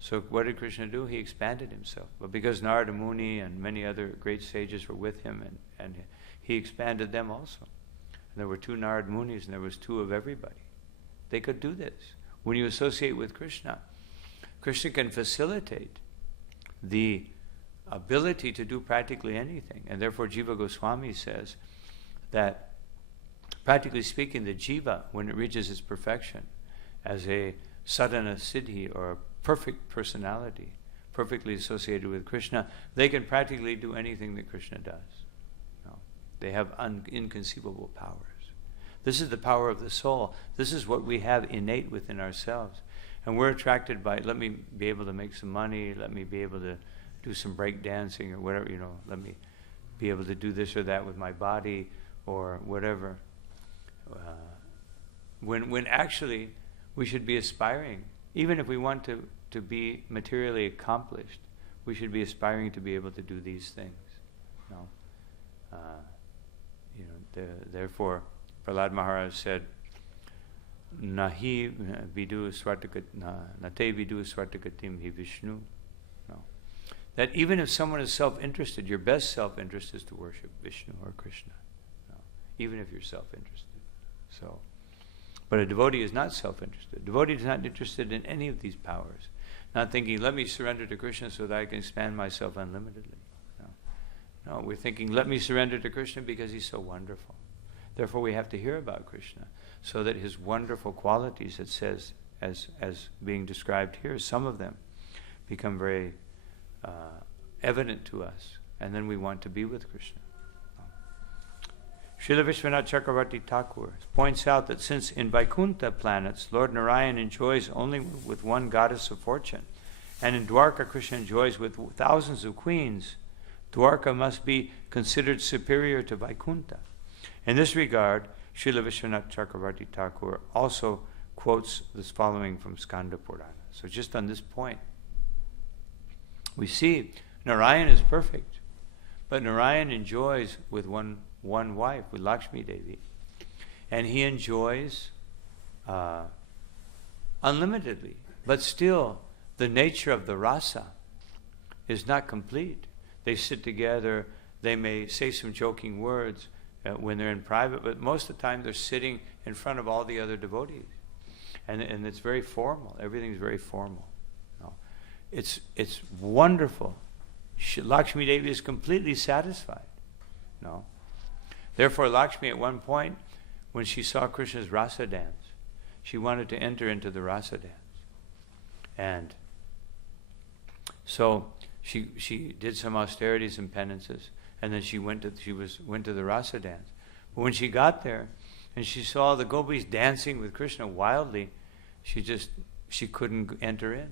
So what did Krishna do? He expanded himself. But because Narada Muni and many other great sages were with him, and he expanded them also. And there were 2 Narada Munis and there was 2 of everybody. They could do this. When you associate with Krishna, Krishna can facilitate the ability to do practically anything. And therefore Jiva Goswami says that, practically speaking, the Jiva, when it reaches its perfection, as a sadhana siddhi, or a perfect personality, perfectly associated with Krishna, they can practically do anything that Krishna does. No. They have inconceivable powers. This is the power of the soul. This is what we have innate within ourselves. And we're attracted by, let me be able to make some money, let me be able to do some break dancing or whatever, let me be able to do this or that with my body or whatever. When actually we should be aspiring, even if we want to be materially accomplished, we should be aspiring to be able to do these things. No? Therefore, Prasad Maharaj said, Nahi vidu nate vidu swartakatim hi Vishnu. No. That even if someone is self-interested, your best self-interest is to worship Vishnu or Krishna. No. Even if you're self-interested. So, but a devotee is not self-interested. A devotee is not interested in any of these powers. Not thinking, let me surrender to Krishna so that I can expand myself unlimitedly. No, we're thinking, let me surrender to Krishna because he's so wonderful. Therefore, we have to hear about Krishna so that his wonderful qualities, it says, as being described here, some of them become very evident to us, and then we want to be with Krishna. Srila Vishwanath Chakravarti Thakur points out that since in Vaikuntha planets, Lord Narayan enjoys only with one goddess of fortune, and in Dwarka Krishna enjoys with thousands of queens, Dwarka must be considered superior to Vaikuntha. In this regard, Srila Vishwanath Chakravarti Thakur also quotes this following from Skanda Purana. So just on this point, we see Narayan is perfect, but Narayan enjoys with one wife, with Lakshmi Devi, and he enjoys unlimitedly. But still, the nature of the rasa is not complete. They sit together, they may say some joking words when they're in private, but most of the time they're sitting in front of all the other devotees. And it's very formal. Everything's very formal. No. It's wonderful. Lakshmi Devi is completely satisfied. No. Therefore, Lakshmi at one point, when she saw Krishna's rasa dance, she wanted to enter into the rasa dance. And so she did some austerities and penances, and then she went to the rasa dance. But when she got there and she saw the gopis dancing with Krishna wildly, she just she couldn't enter in.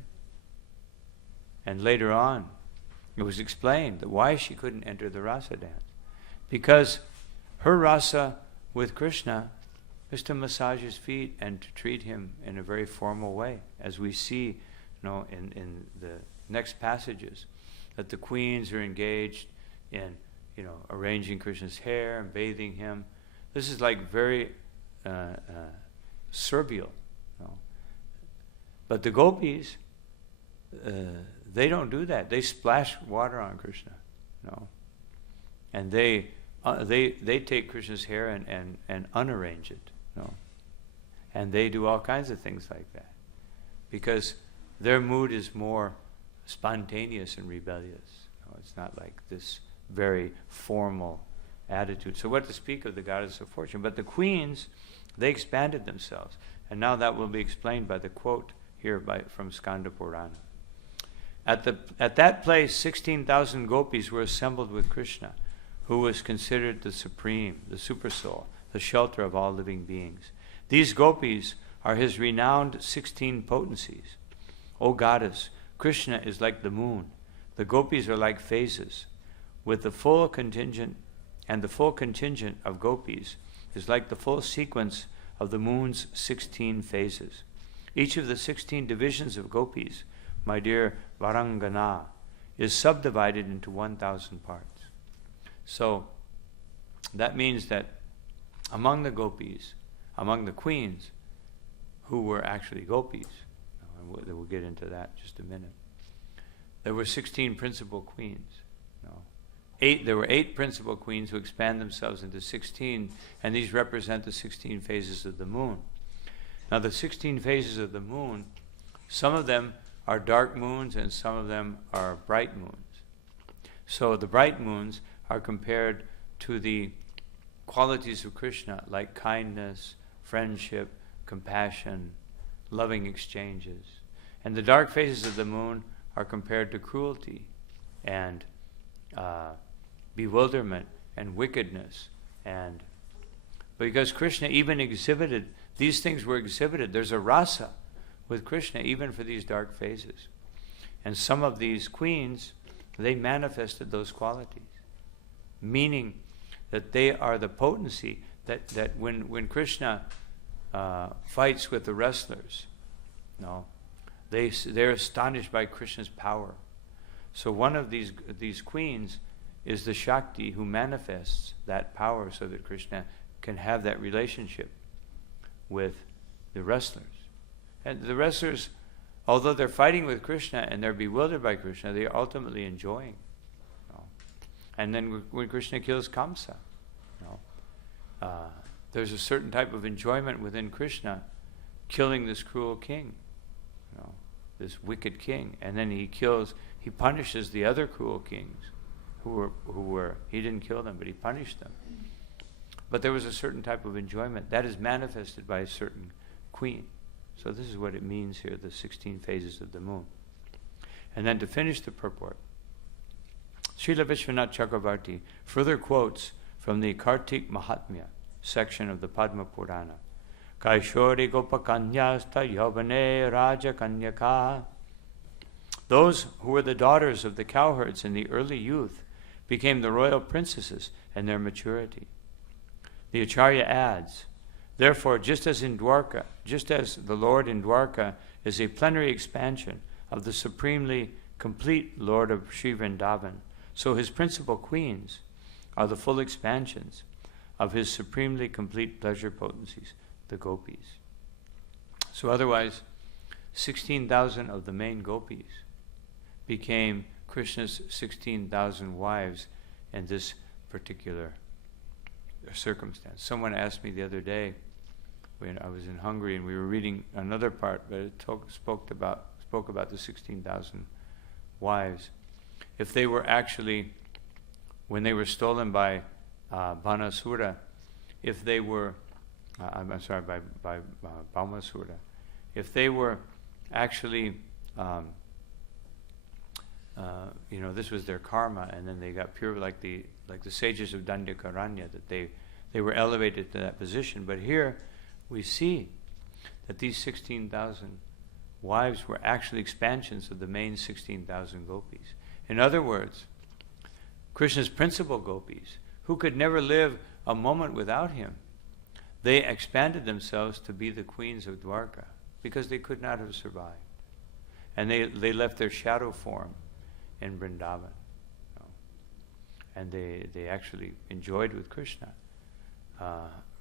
And later on, it was explained that why she couldn't enter the rasa dance. Because her rasa with Krishna is to massage his feet and to treat him in a very formal way, as we see, in the next passages, that the queens are engaged in, arranging Krishna's hair and bathing him. This is like very servile. But the gopis, they don't do that. They splash water on Krishna, and they take Krishna's hair and unarrange it, and they do all kinds of things like that, because their mood is more spontaneous and rebellious. It's not like this very formal attitude. So what to speak of the goddess of fortune? But the queens, they expanded themselves, and now that will be explained by the quote here from Skanda Purana. At that place, 16,000 gopis were assembled with Krishna, who was considered the supreme, the supersoul, the shelter of all living beings. These gopis are his renowned 16 potencies. O goddess, Krishna is like the moon. The gopis are like phases. With the full contingent, and the full contingent of gopis is like the full sequence of the moon's 16 phases. Each of the 16 divisions of gopis, my dear Varangana, is subdivided into 1,000 parts. So that means that among the gopis, among the queens, who were actually gopis, and we'll get into that in just a minute, there were 16 principal queens. There were 8 principal queens who expand themselves into 16, and these represent the 16 phases of the moon. Now the 16 phases of the moon, some of them are dark moons and some of them are bright moons. So the bright moons are compared to the qualities of Krishna, like kindness, friendship, compassion, loving exchanges. And the dark phases of the moon are compared to cruelty and bewilderment and wickedness. And because Krishna even exhibited, these things were exhibited. There's a rasa with Krishna even for these dark phases. And some of these queens, they manifested those qualities, meaning that they are the potency, that when Krishna fights with the wrestlers, they're astonished by Krishna's power. So one of these queens is the Shakti who manifests that power so that Krishna can have that relationship with the wrestlers. And the wrestlers, although they're fighting with Krishna and they're bewildered by Krishna, they're ultimately enjoying. And then when Krishna kills Kamsa, there's a certain type of enjoyment within Krishna killing this cruel king, this wicked king. And then he punishes the other cruel kings who were, he didn't kill them, but he punished them. But there was a certain type of enjoyment that is manifested by a certain queen. So this is what it means here, the 16 phases of the moon. And then to finish the purport, Srila Vishwanath Chakravarti further quotes from the Kartik Mahatmya section of the Padma Purana. Kaishori Gopakanyasta Yavane Raja Kanyaka. Those who were the daughters of the cowherds in the early youth became the royal princesses in their maturity. The Acharya adds, therefore, just as the Lord in Dwarka is a plenary expansion of the supremely complete Lord of Sri Vrindavan, so his principal queens are the full expansions of his supremely complete pleasure potencies, the gopis. So otherwise, 16,000 of the main gopis became Krishna's 16,000 wives in this particular circumstance. Someone asked me the other day when I was in Hungary and we were reading another part, but it spoke about the 16,000 wives. If they were actually, when they were stolen by Banasura, if they were, by Baumasura, if they were actually, this was their karma, and then they got pure, like the sages of Dandakaranya, that they were elevated to that position. But here we see that these 16,000 wives were actually expansions of the main 16,000 gopis. In other words, Krishna's principal gopis, who could never live a moment without him, they expanded themselves to be the queens of Dwarka because they could not have survived. And they left their shadow form in Vrindavan. And they actually enjoyed with Krishna.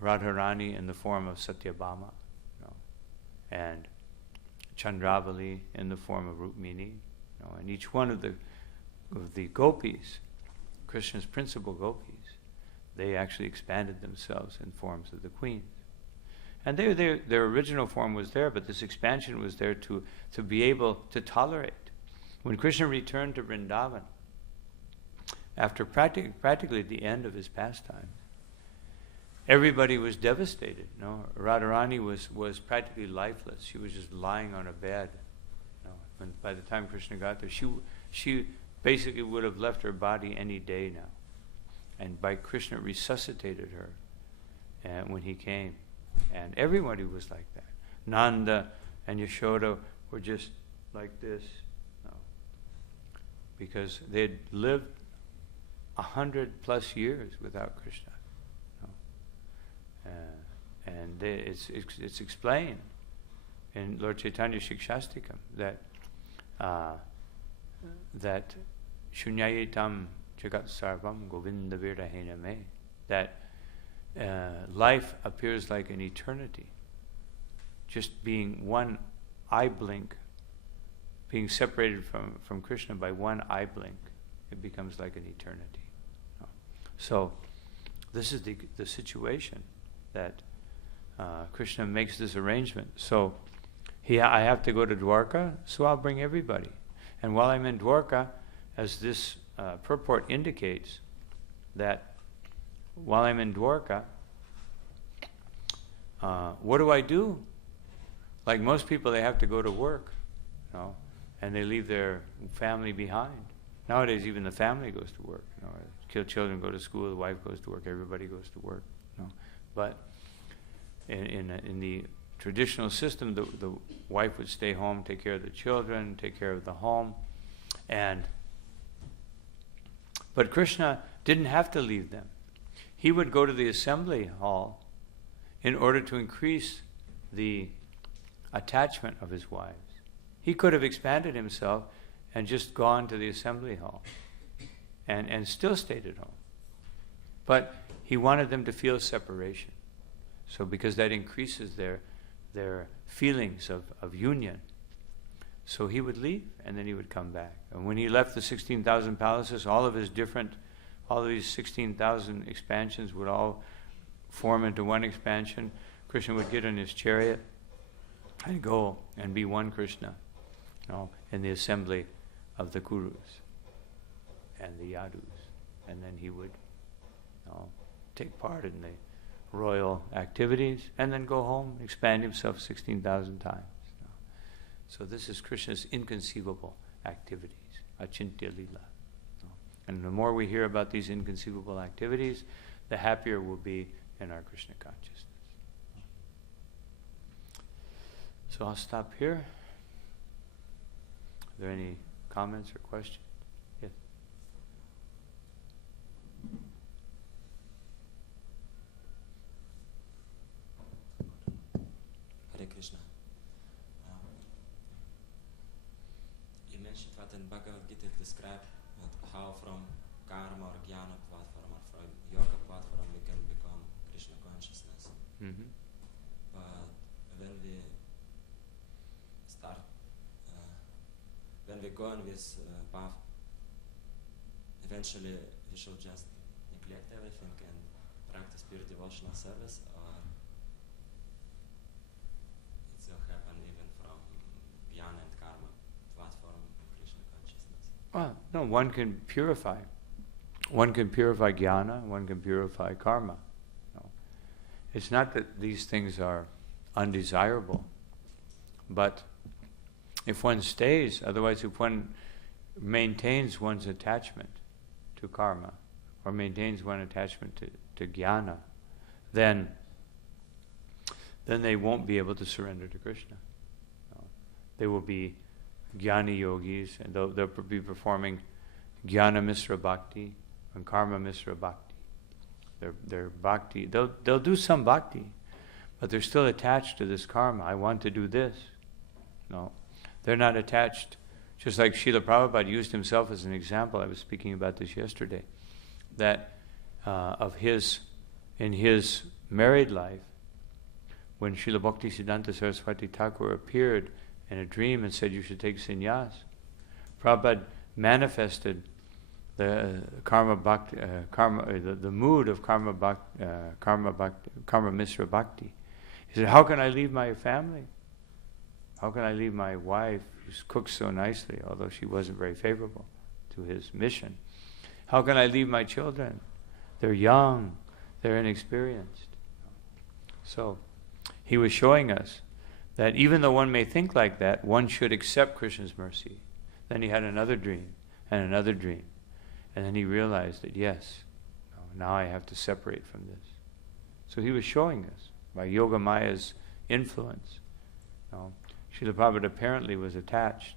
Radharani in the form of Satyabhama, and Chandravali in the form of Rukmini, and each one of the gopis, Krishna's principal gopis, they actually expanded themselves in forms of the queens. And their original form was there, but this expansion was there to be able to tolerate. When Krishna returned to Vrindavan, after practically the end of his pastime, everybody was devastated. Radharani was practically lifeless. She was just lying on a bed. When by the time Krishna got there, she basically would have left her body any day now. And by Krishna resuscitated her, and when he came, and everybody was like that. Nanda and Yashoda were just like this, because they had lived 100+ years without Krishna. And it's explained in Lord Chaitanya Shikshastikam that Shunyayetam Jagat Sarvam Govinda Virahena Me, that life appears like an eternity, just being one eye blink, being separated from Krishna by one eye blink, it becomes like an eternity. So this is the situation that Krishna makes this arrangement. So I have to go to Dwarka, so I'll bring everybody. And while I'm in Dwarka, as this purport indicates, that while I'm in Dwarka, what do I do? Like most people, they have to go to work, and they leave their family behind. Nowadays, even the family goes to work. Children go to school, the wife goes to work, everybody goes to work. But in the traditional system, the wife would stay home, take care of the children, take care of the home, but Krishna didn't have to leave them. He would go to the assembly hall in order to increase the attachment of his wives. He could have expanded himself and just gone to the assembly hall and still stayed at home. But he wanted them to feel separation. So because that increases their feelings of union. So he would leave and then he would come back. And when he left the 16,000 palaces, all of these 16,000 expansions would all form into one expansion. Krishna would get in his chariot and go and be one Krishna, in the assembly of the Kurus and the Yadus. And then he would take part in the royal activities and then go home, expand himself 16,000 times. So this is Krishna's inconceivable activities, Achintya Lila. And the more we hear about these inconceivable activities, the happier we'll be in our Krishna consciousness. So I'll stop here. Are there any comments or questions? Yes. Hare Krishna. You mentioned that in Bhagavad Gita it described how from karma or jnana platform or from yoga platform we can become Krishna consciousness. Mm-hmm. But when we start, when we go on this path, eventually we should just neglect everything and practice pure devotional service, or it will happen even from jnana and karma platform of Krishna consciousness. Well, no, one can purify. One can purify jnana, one can purify karma. No. It's not that these things are undesirable, but if one stays, otherwise if one maintains one's attachment to karma, or maintains one's attachment to jnana, then they won't be able to surrender to Krishna. No. they will be Jnani yogis, and they'll be performing Jnana Misra Bhakti and Karma Misra Bhakti. Their bhakti, they'll do some bhakti, but they're still attached to this karma. I want to do this. No, they're not attached. Just like Srila Prabhupada used himself as an example, I was speaking about this yesterday, that in his married life, when Srila Bhaktisiddhanta Saraswati Thakur appeared in a dream and said, you should take sannyas, Prabhupada manifested the karma bhakti, the mood of karma misra bhakti. He said, how can I leave my family? How can I leave my wife, who cooks so nicely, although she wasn't very favorable to his mission? How can I leave my children? They're young, they're inexperienced. So he was showing us that even though one may think like that, one should accept Krishna's mercy. Then he had another dream and another dream. And then he realized that, yes, now I have to separate from this. So he was showing us by Yoga Maya's influence. Srila Prabhupada apparently was attached.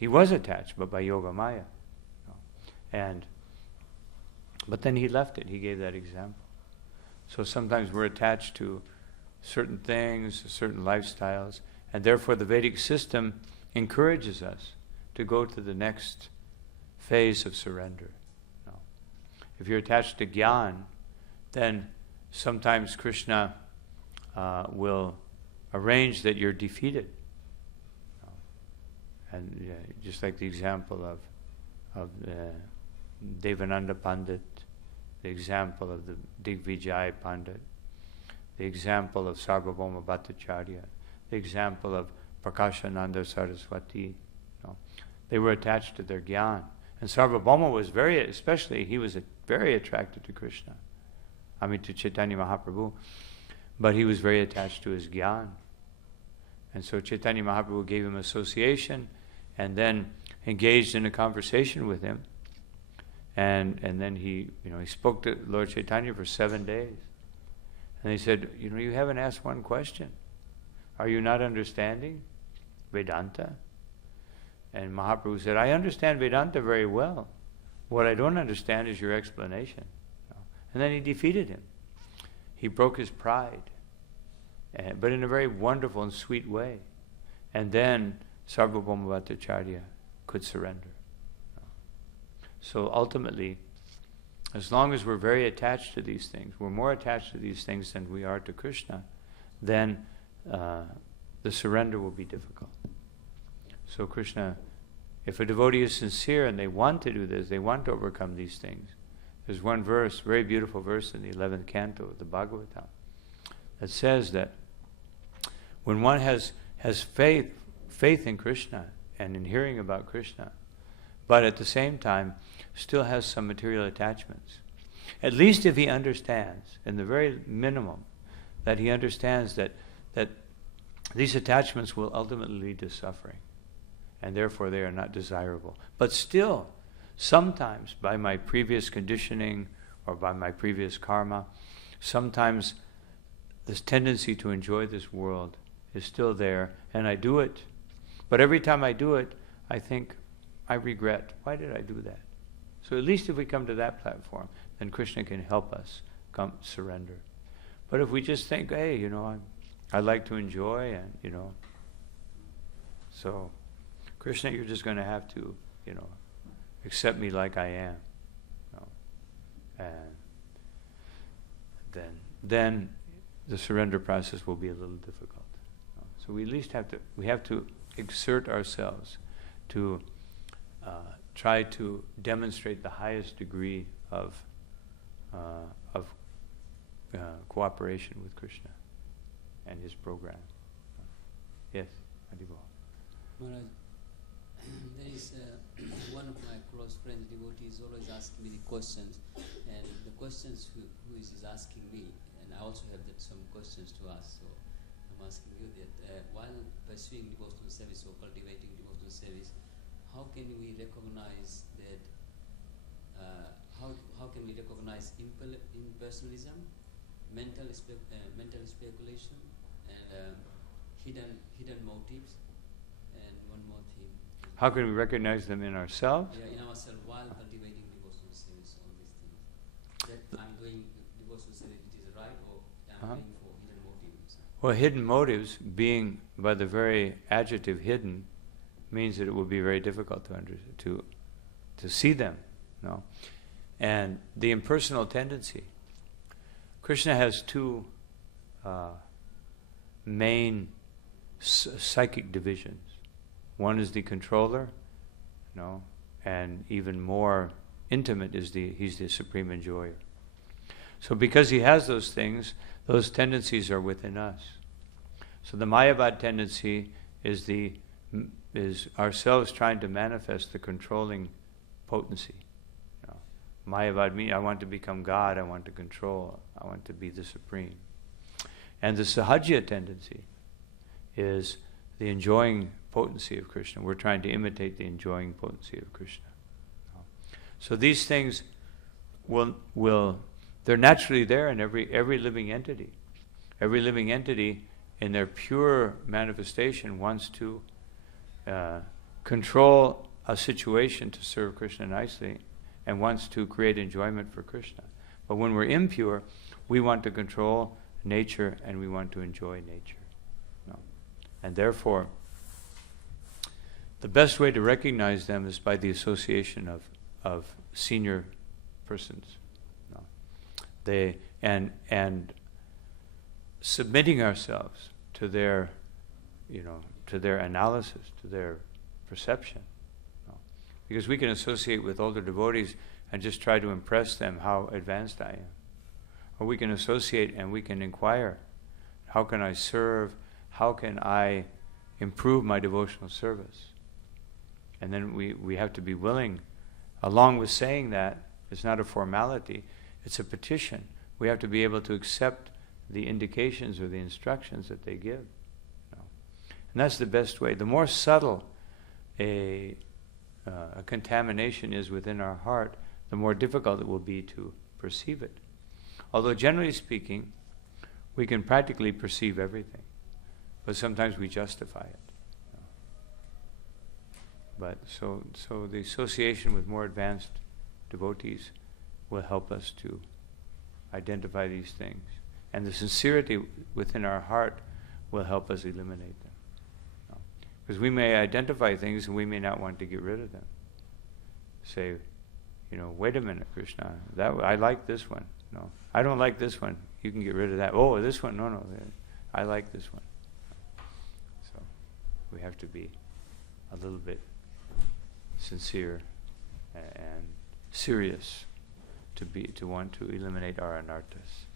He was attached, but by Yoga Maya. But then he left it. He gave that example. So sometimes we're attached to certain things, certain lifestyles, and therefore the Vedic system encourages us to go to the next phase of surrender. If you're attached to Gyan, then sometimes Krishna will arrange that you're defeated. And just like the example of Devananda Pandit, the example of the Digvijay Pandit, the example of Sarvabhauma Bhattacharya, the example of Prakashananda Saraswati. They were attached to their Gyan. And Sarvabhauma was he was very attracted to Krishna. To Chaitanya Mahaprabhu. But he was very attached to his Gyan. And so Chaitanya Mahaprabhu gave him association and then engaged in a conversation with him. And then he spoke to Lord Chaitanya for 7 days. And he said, you haven't asked one question. Are you not understanding Vedanta? And Mahaprabhu said, I understand Vedanta very well. What I don't understand is your explanation. And then he defeated him. He broke his pride, but in a very wonderful and sweet way. And then Sarvabhauma Bhattacharya could surrender. So ultimately, as long as we're very attached to these things, we're more attached to these things than we are to Krishna, then the surrender will be difficult. So Krishna, if a devotee is sincere and they want to do this, they want to overcome these things. There's one verse, very beautiful verse in the 11th canto of the Bhagavatam, that says that when one has faith in Krishna and in hearing about Krishna, but at the same time still has some material attachments, at least if he understands, in the very minimum, that he understands that these attachments will ultimately lead to suffering, and therefore they are not desirable. But still, sometimes by my previous conditioning or by my previous karma, sometimes this tendency to enjoy this world is still there, and I do it. But every time I do it, I think, I regret. Why did I do that? So at least if we come to that platform, then Krishna can help us come surrender. But if we just think, hey, I like to enjoy, and so Krishna, you're just going to have to, accept me like I am. And then the surrender process will be a little difficult. So we at least have to exert ourselves to try to demonstrate the highest degree of cooperation with Krishna and his program. Yes, Adibha. Maharaj, there is one of my close friends, devotees, always asking me the questions, and the questions who is asking me, and I also have some questions to ask, so I'm asking you that while pursuing devotional service or cultivating devotional service, how can we recognize that? How can we recognize impersonalism, mental speculation, and hidden motives, and one more thing. How can we recognize them in ourselves? Yeah, in ourselves while cultivating devotional service, all these things. That I'm doing devotional service, it is right, or I'm doing for hidden motives. Well, hidden motives, being by the very adjective hidden, means that it will be very difficult to see them. No, and the impersonal tendency. Krishna has two main psychic divisions. One is the controller, no, and even more intimate is he's the supreme enjoyer. So because he has those things, those tendencies are within us. So the Mayavad tendency is ourselves trying to manifest the controlling potency. You know, Mayavad means I want to become God, I want to control, I want to be the supreme. And the Sahajya tendency is the enjoying potency of Krishna. We're trying to imitate the enjoying potency of Krishna. So these things they're naturally there in every living entity. Every living entity in their pure manifestation wants to control a situation to serve Krishna nicely and wants to create enjoyment for Krishna. But when we're impure, we want to control nature and we want to enjoy nature. No. And therefore, the best way to recognize them is by the association of senior persons. No. And submitting ourselves to their analysis, to their perception. No. Because we can associate with older devotees and just try to impress them how advanced I am. Or we can associate and we can inquire, how can I serve? How can I improve my devotional service? And then we have to be willing, along with saying that, it's not a formality, it's a petition. We have to be able to accept the indications or the instructions that they give. You know. And that's the best way. The more subtle a contamination is within our heart, the more difficult it will be to perceive it. Although generally speaking, we can practically perceive everything, but sometimes we justify it. But so the association with more advanced devotees will help us to identify these things. And the sincerity within our heart will help us eliminate them. Because we may identify things and we may not want to get rid of them. Say, wait a minute, Krishna, I like this one. No, I don't like this one. You can get rid of that. Oh, this one, no, I like this one. So we have to be a little bit sincere and serious to want to eliminate our anarthas.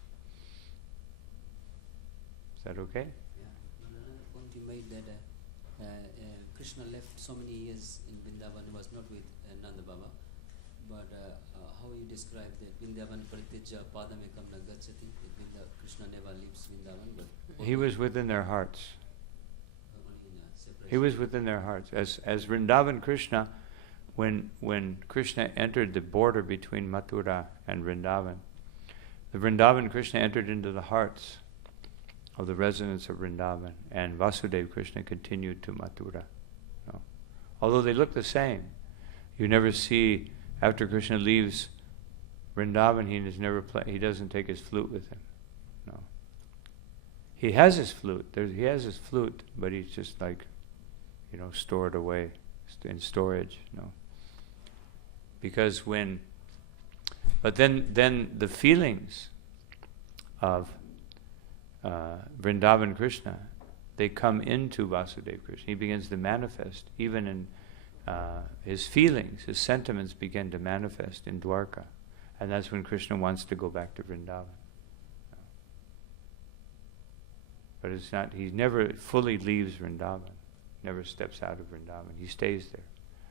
Is that okay? Yeah. Another point you made that Krishna left so many years in Vrindavan, was not with Nanda Baba. But how you describe that Vrindavan Pratijya Padamekam Nagachati, Krishna never leaves Vrindavan, but he was within their hearts. Only in separation. He was within their hearts. As Vrindavan Krishna, when Krishna entered the border between Mathura and Vrindavan, the Vrindavan Krishna entered into the hearts of the residents of Vrindavan, and Vasudeva Krishna continued to Mathura. No. Although they look the same, you never see, after Krishna leaves Vrindavan, he doesn't take his flute with him. No. He has his flute. He has his flute, but he's just stored away in storage. No. Because then the feelings of Vrindavan Krishna, they come into Vasudeva Krishna. He begins to manifest, even in his feelings, his sentiments begin to manifest in Dwarka. And that's when Krishna wants to go back to Vrindavan. But he never fully leaves Vrindavan, never steps out of Vrindavan. He stays there,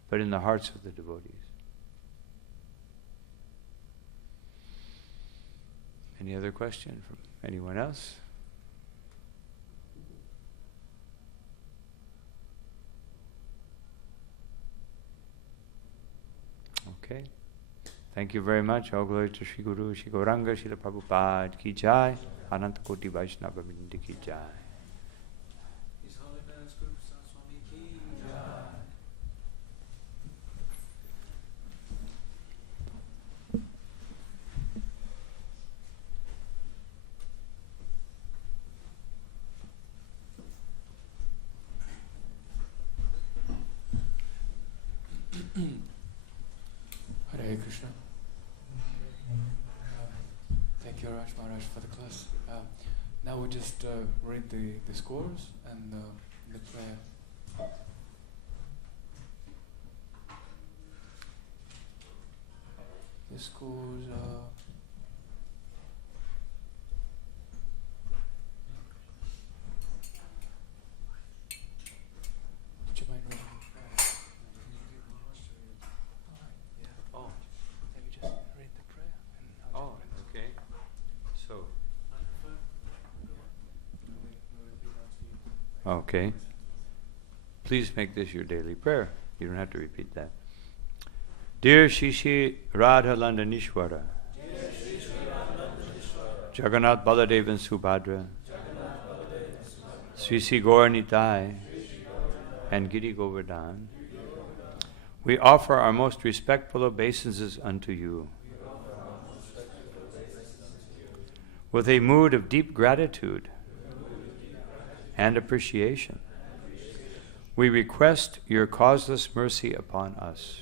but in the hearts of the devotees. Any other question from anyone else? Okay. Thank you very much. All glory to Shri Guru, Shri Gauranga, Srila Prabhupada ki jai, Ananta Koti Vaishnava Vrinda ki jai. Hare Krishna. Thank you, Raj Maharaj, for the class. Now we just read the scores and the prayer. The scores are... Would you mind reading? Oh, let me just read the prayer. And I'll just read okay. So. Okay. Please make this your daily prayer. You don't have to repeat that. Dear Shishi Radha Landanishwara, Jagannath Baladev and Subhadra, Sri Sri Gaur Nitai, and Giri Govardhan, we offer our most respectful obeisances unto you. With a mood of deep gratitude and appreciation, we request your causeless mercy upon us.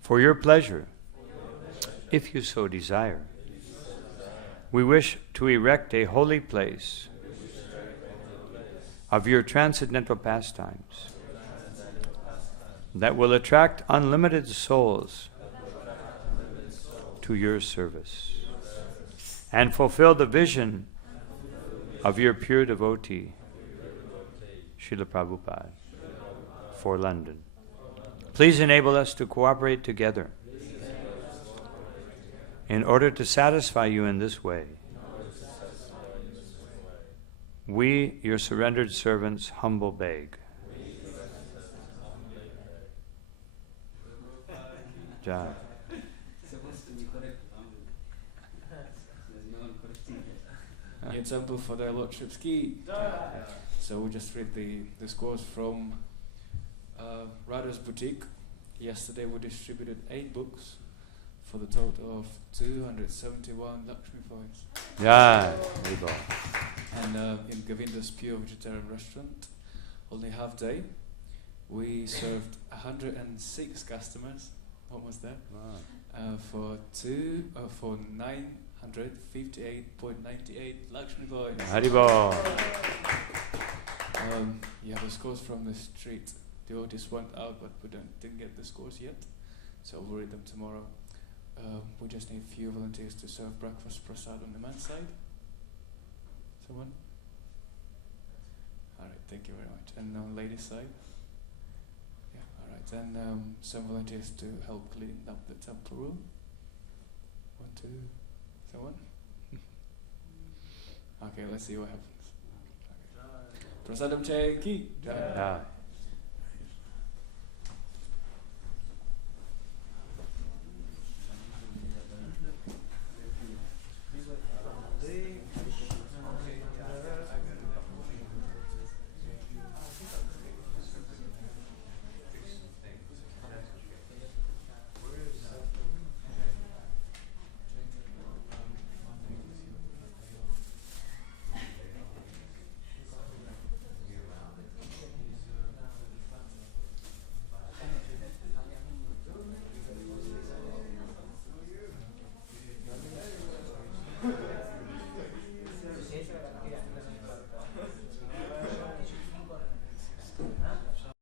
For your pleasure, if you so desire, we wish to erect a holy place of your transcendental pastimes that will attract unlimited souls to your service and fulfill the vision of your pure devotee, Srila Prabhupada, for London. Please enable us to cooperate together in order to satisfy you in this way. We, your surrendered servants, humble beg. Jai. the example for their Lordship's key. So we just read the scores from Radha's Boutique. Yesterday we distributed 8 books for the total of 271 Lakshmi points. Yeah. And in Govinda's Pure Vegetarian Restaurant, only half day, we served 106 customers. What was that? Wow. For 958.98 Lakshmi points. Haribol. Yeah, the scores from the street. Devotees went out, but we didn't get the scores yet, so we'll read them tomorrow. We just need a few volunteers to serve breakfast prasad on the men's side. Someone? Alright, thank you very much. And on ladies' side? Yeah, alright. And some volunteers to help clean up the temple room. 1, 2, someone? Okay, let's see what happens. Okay. Prasadam Chay Ki. Yeah.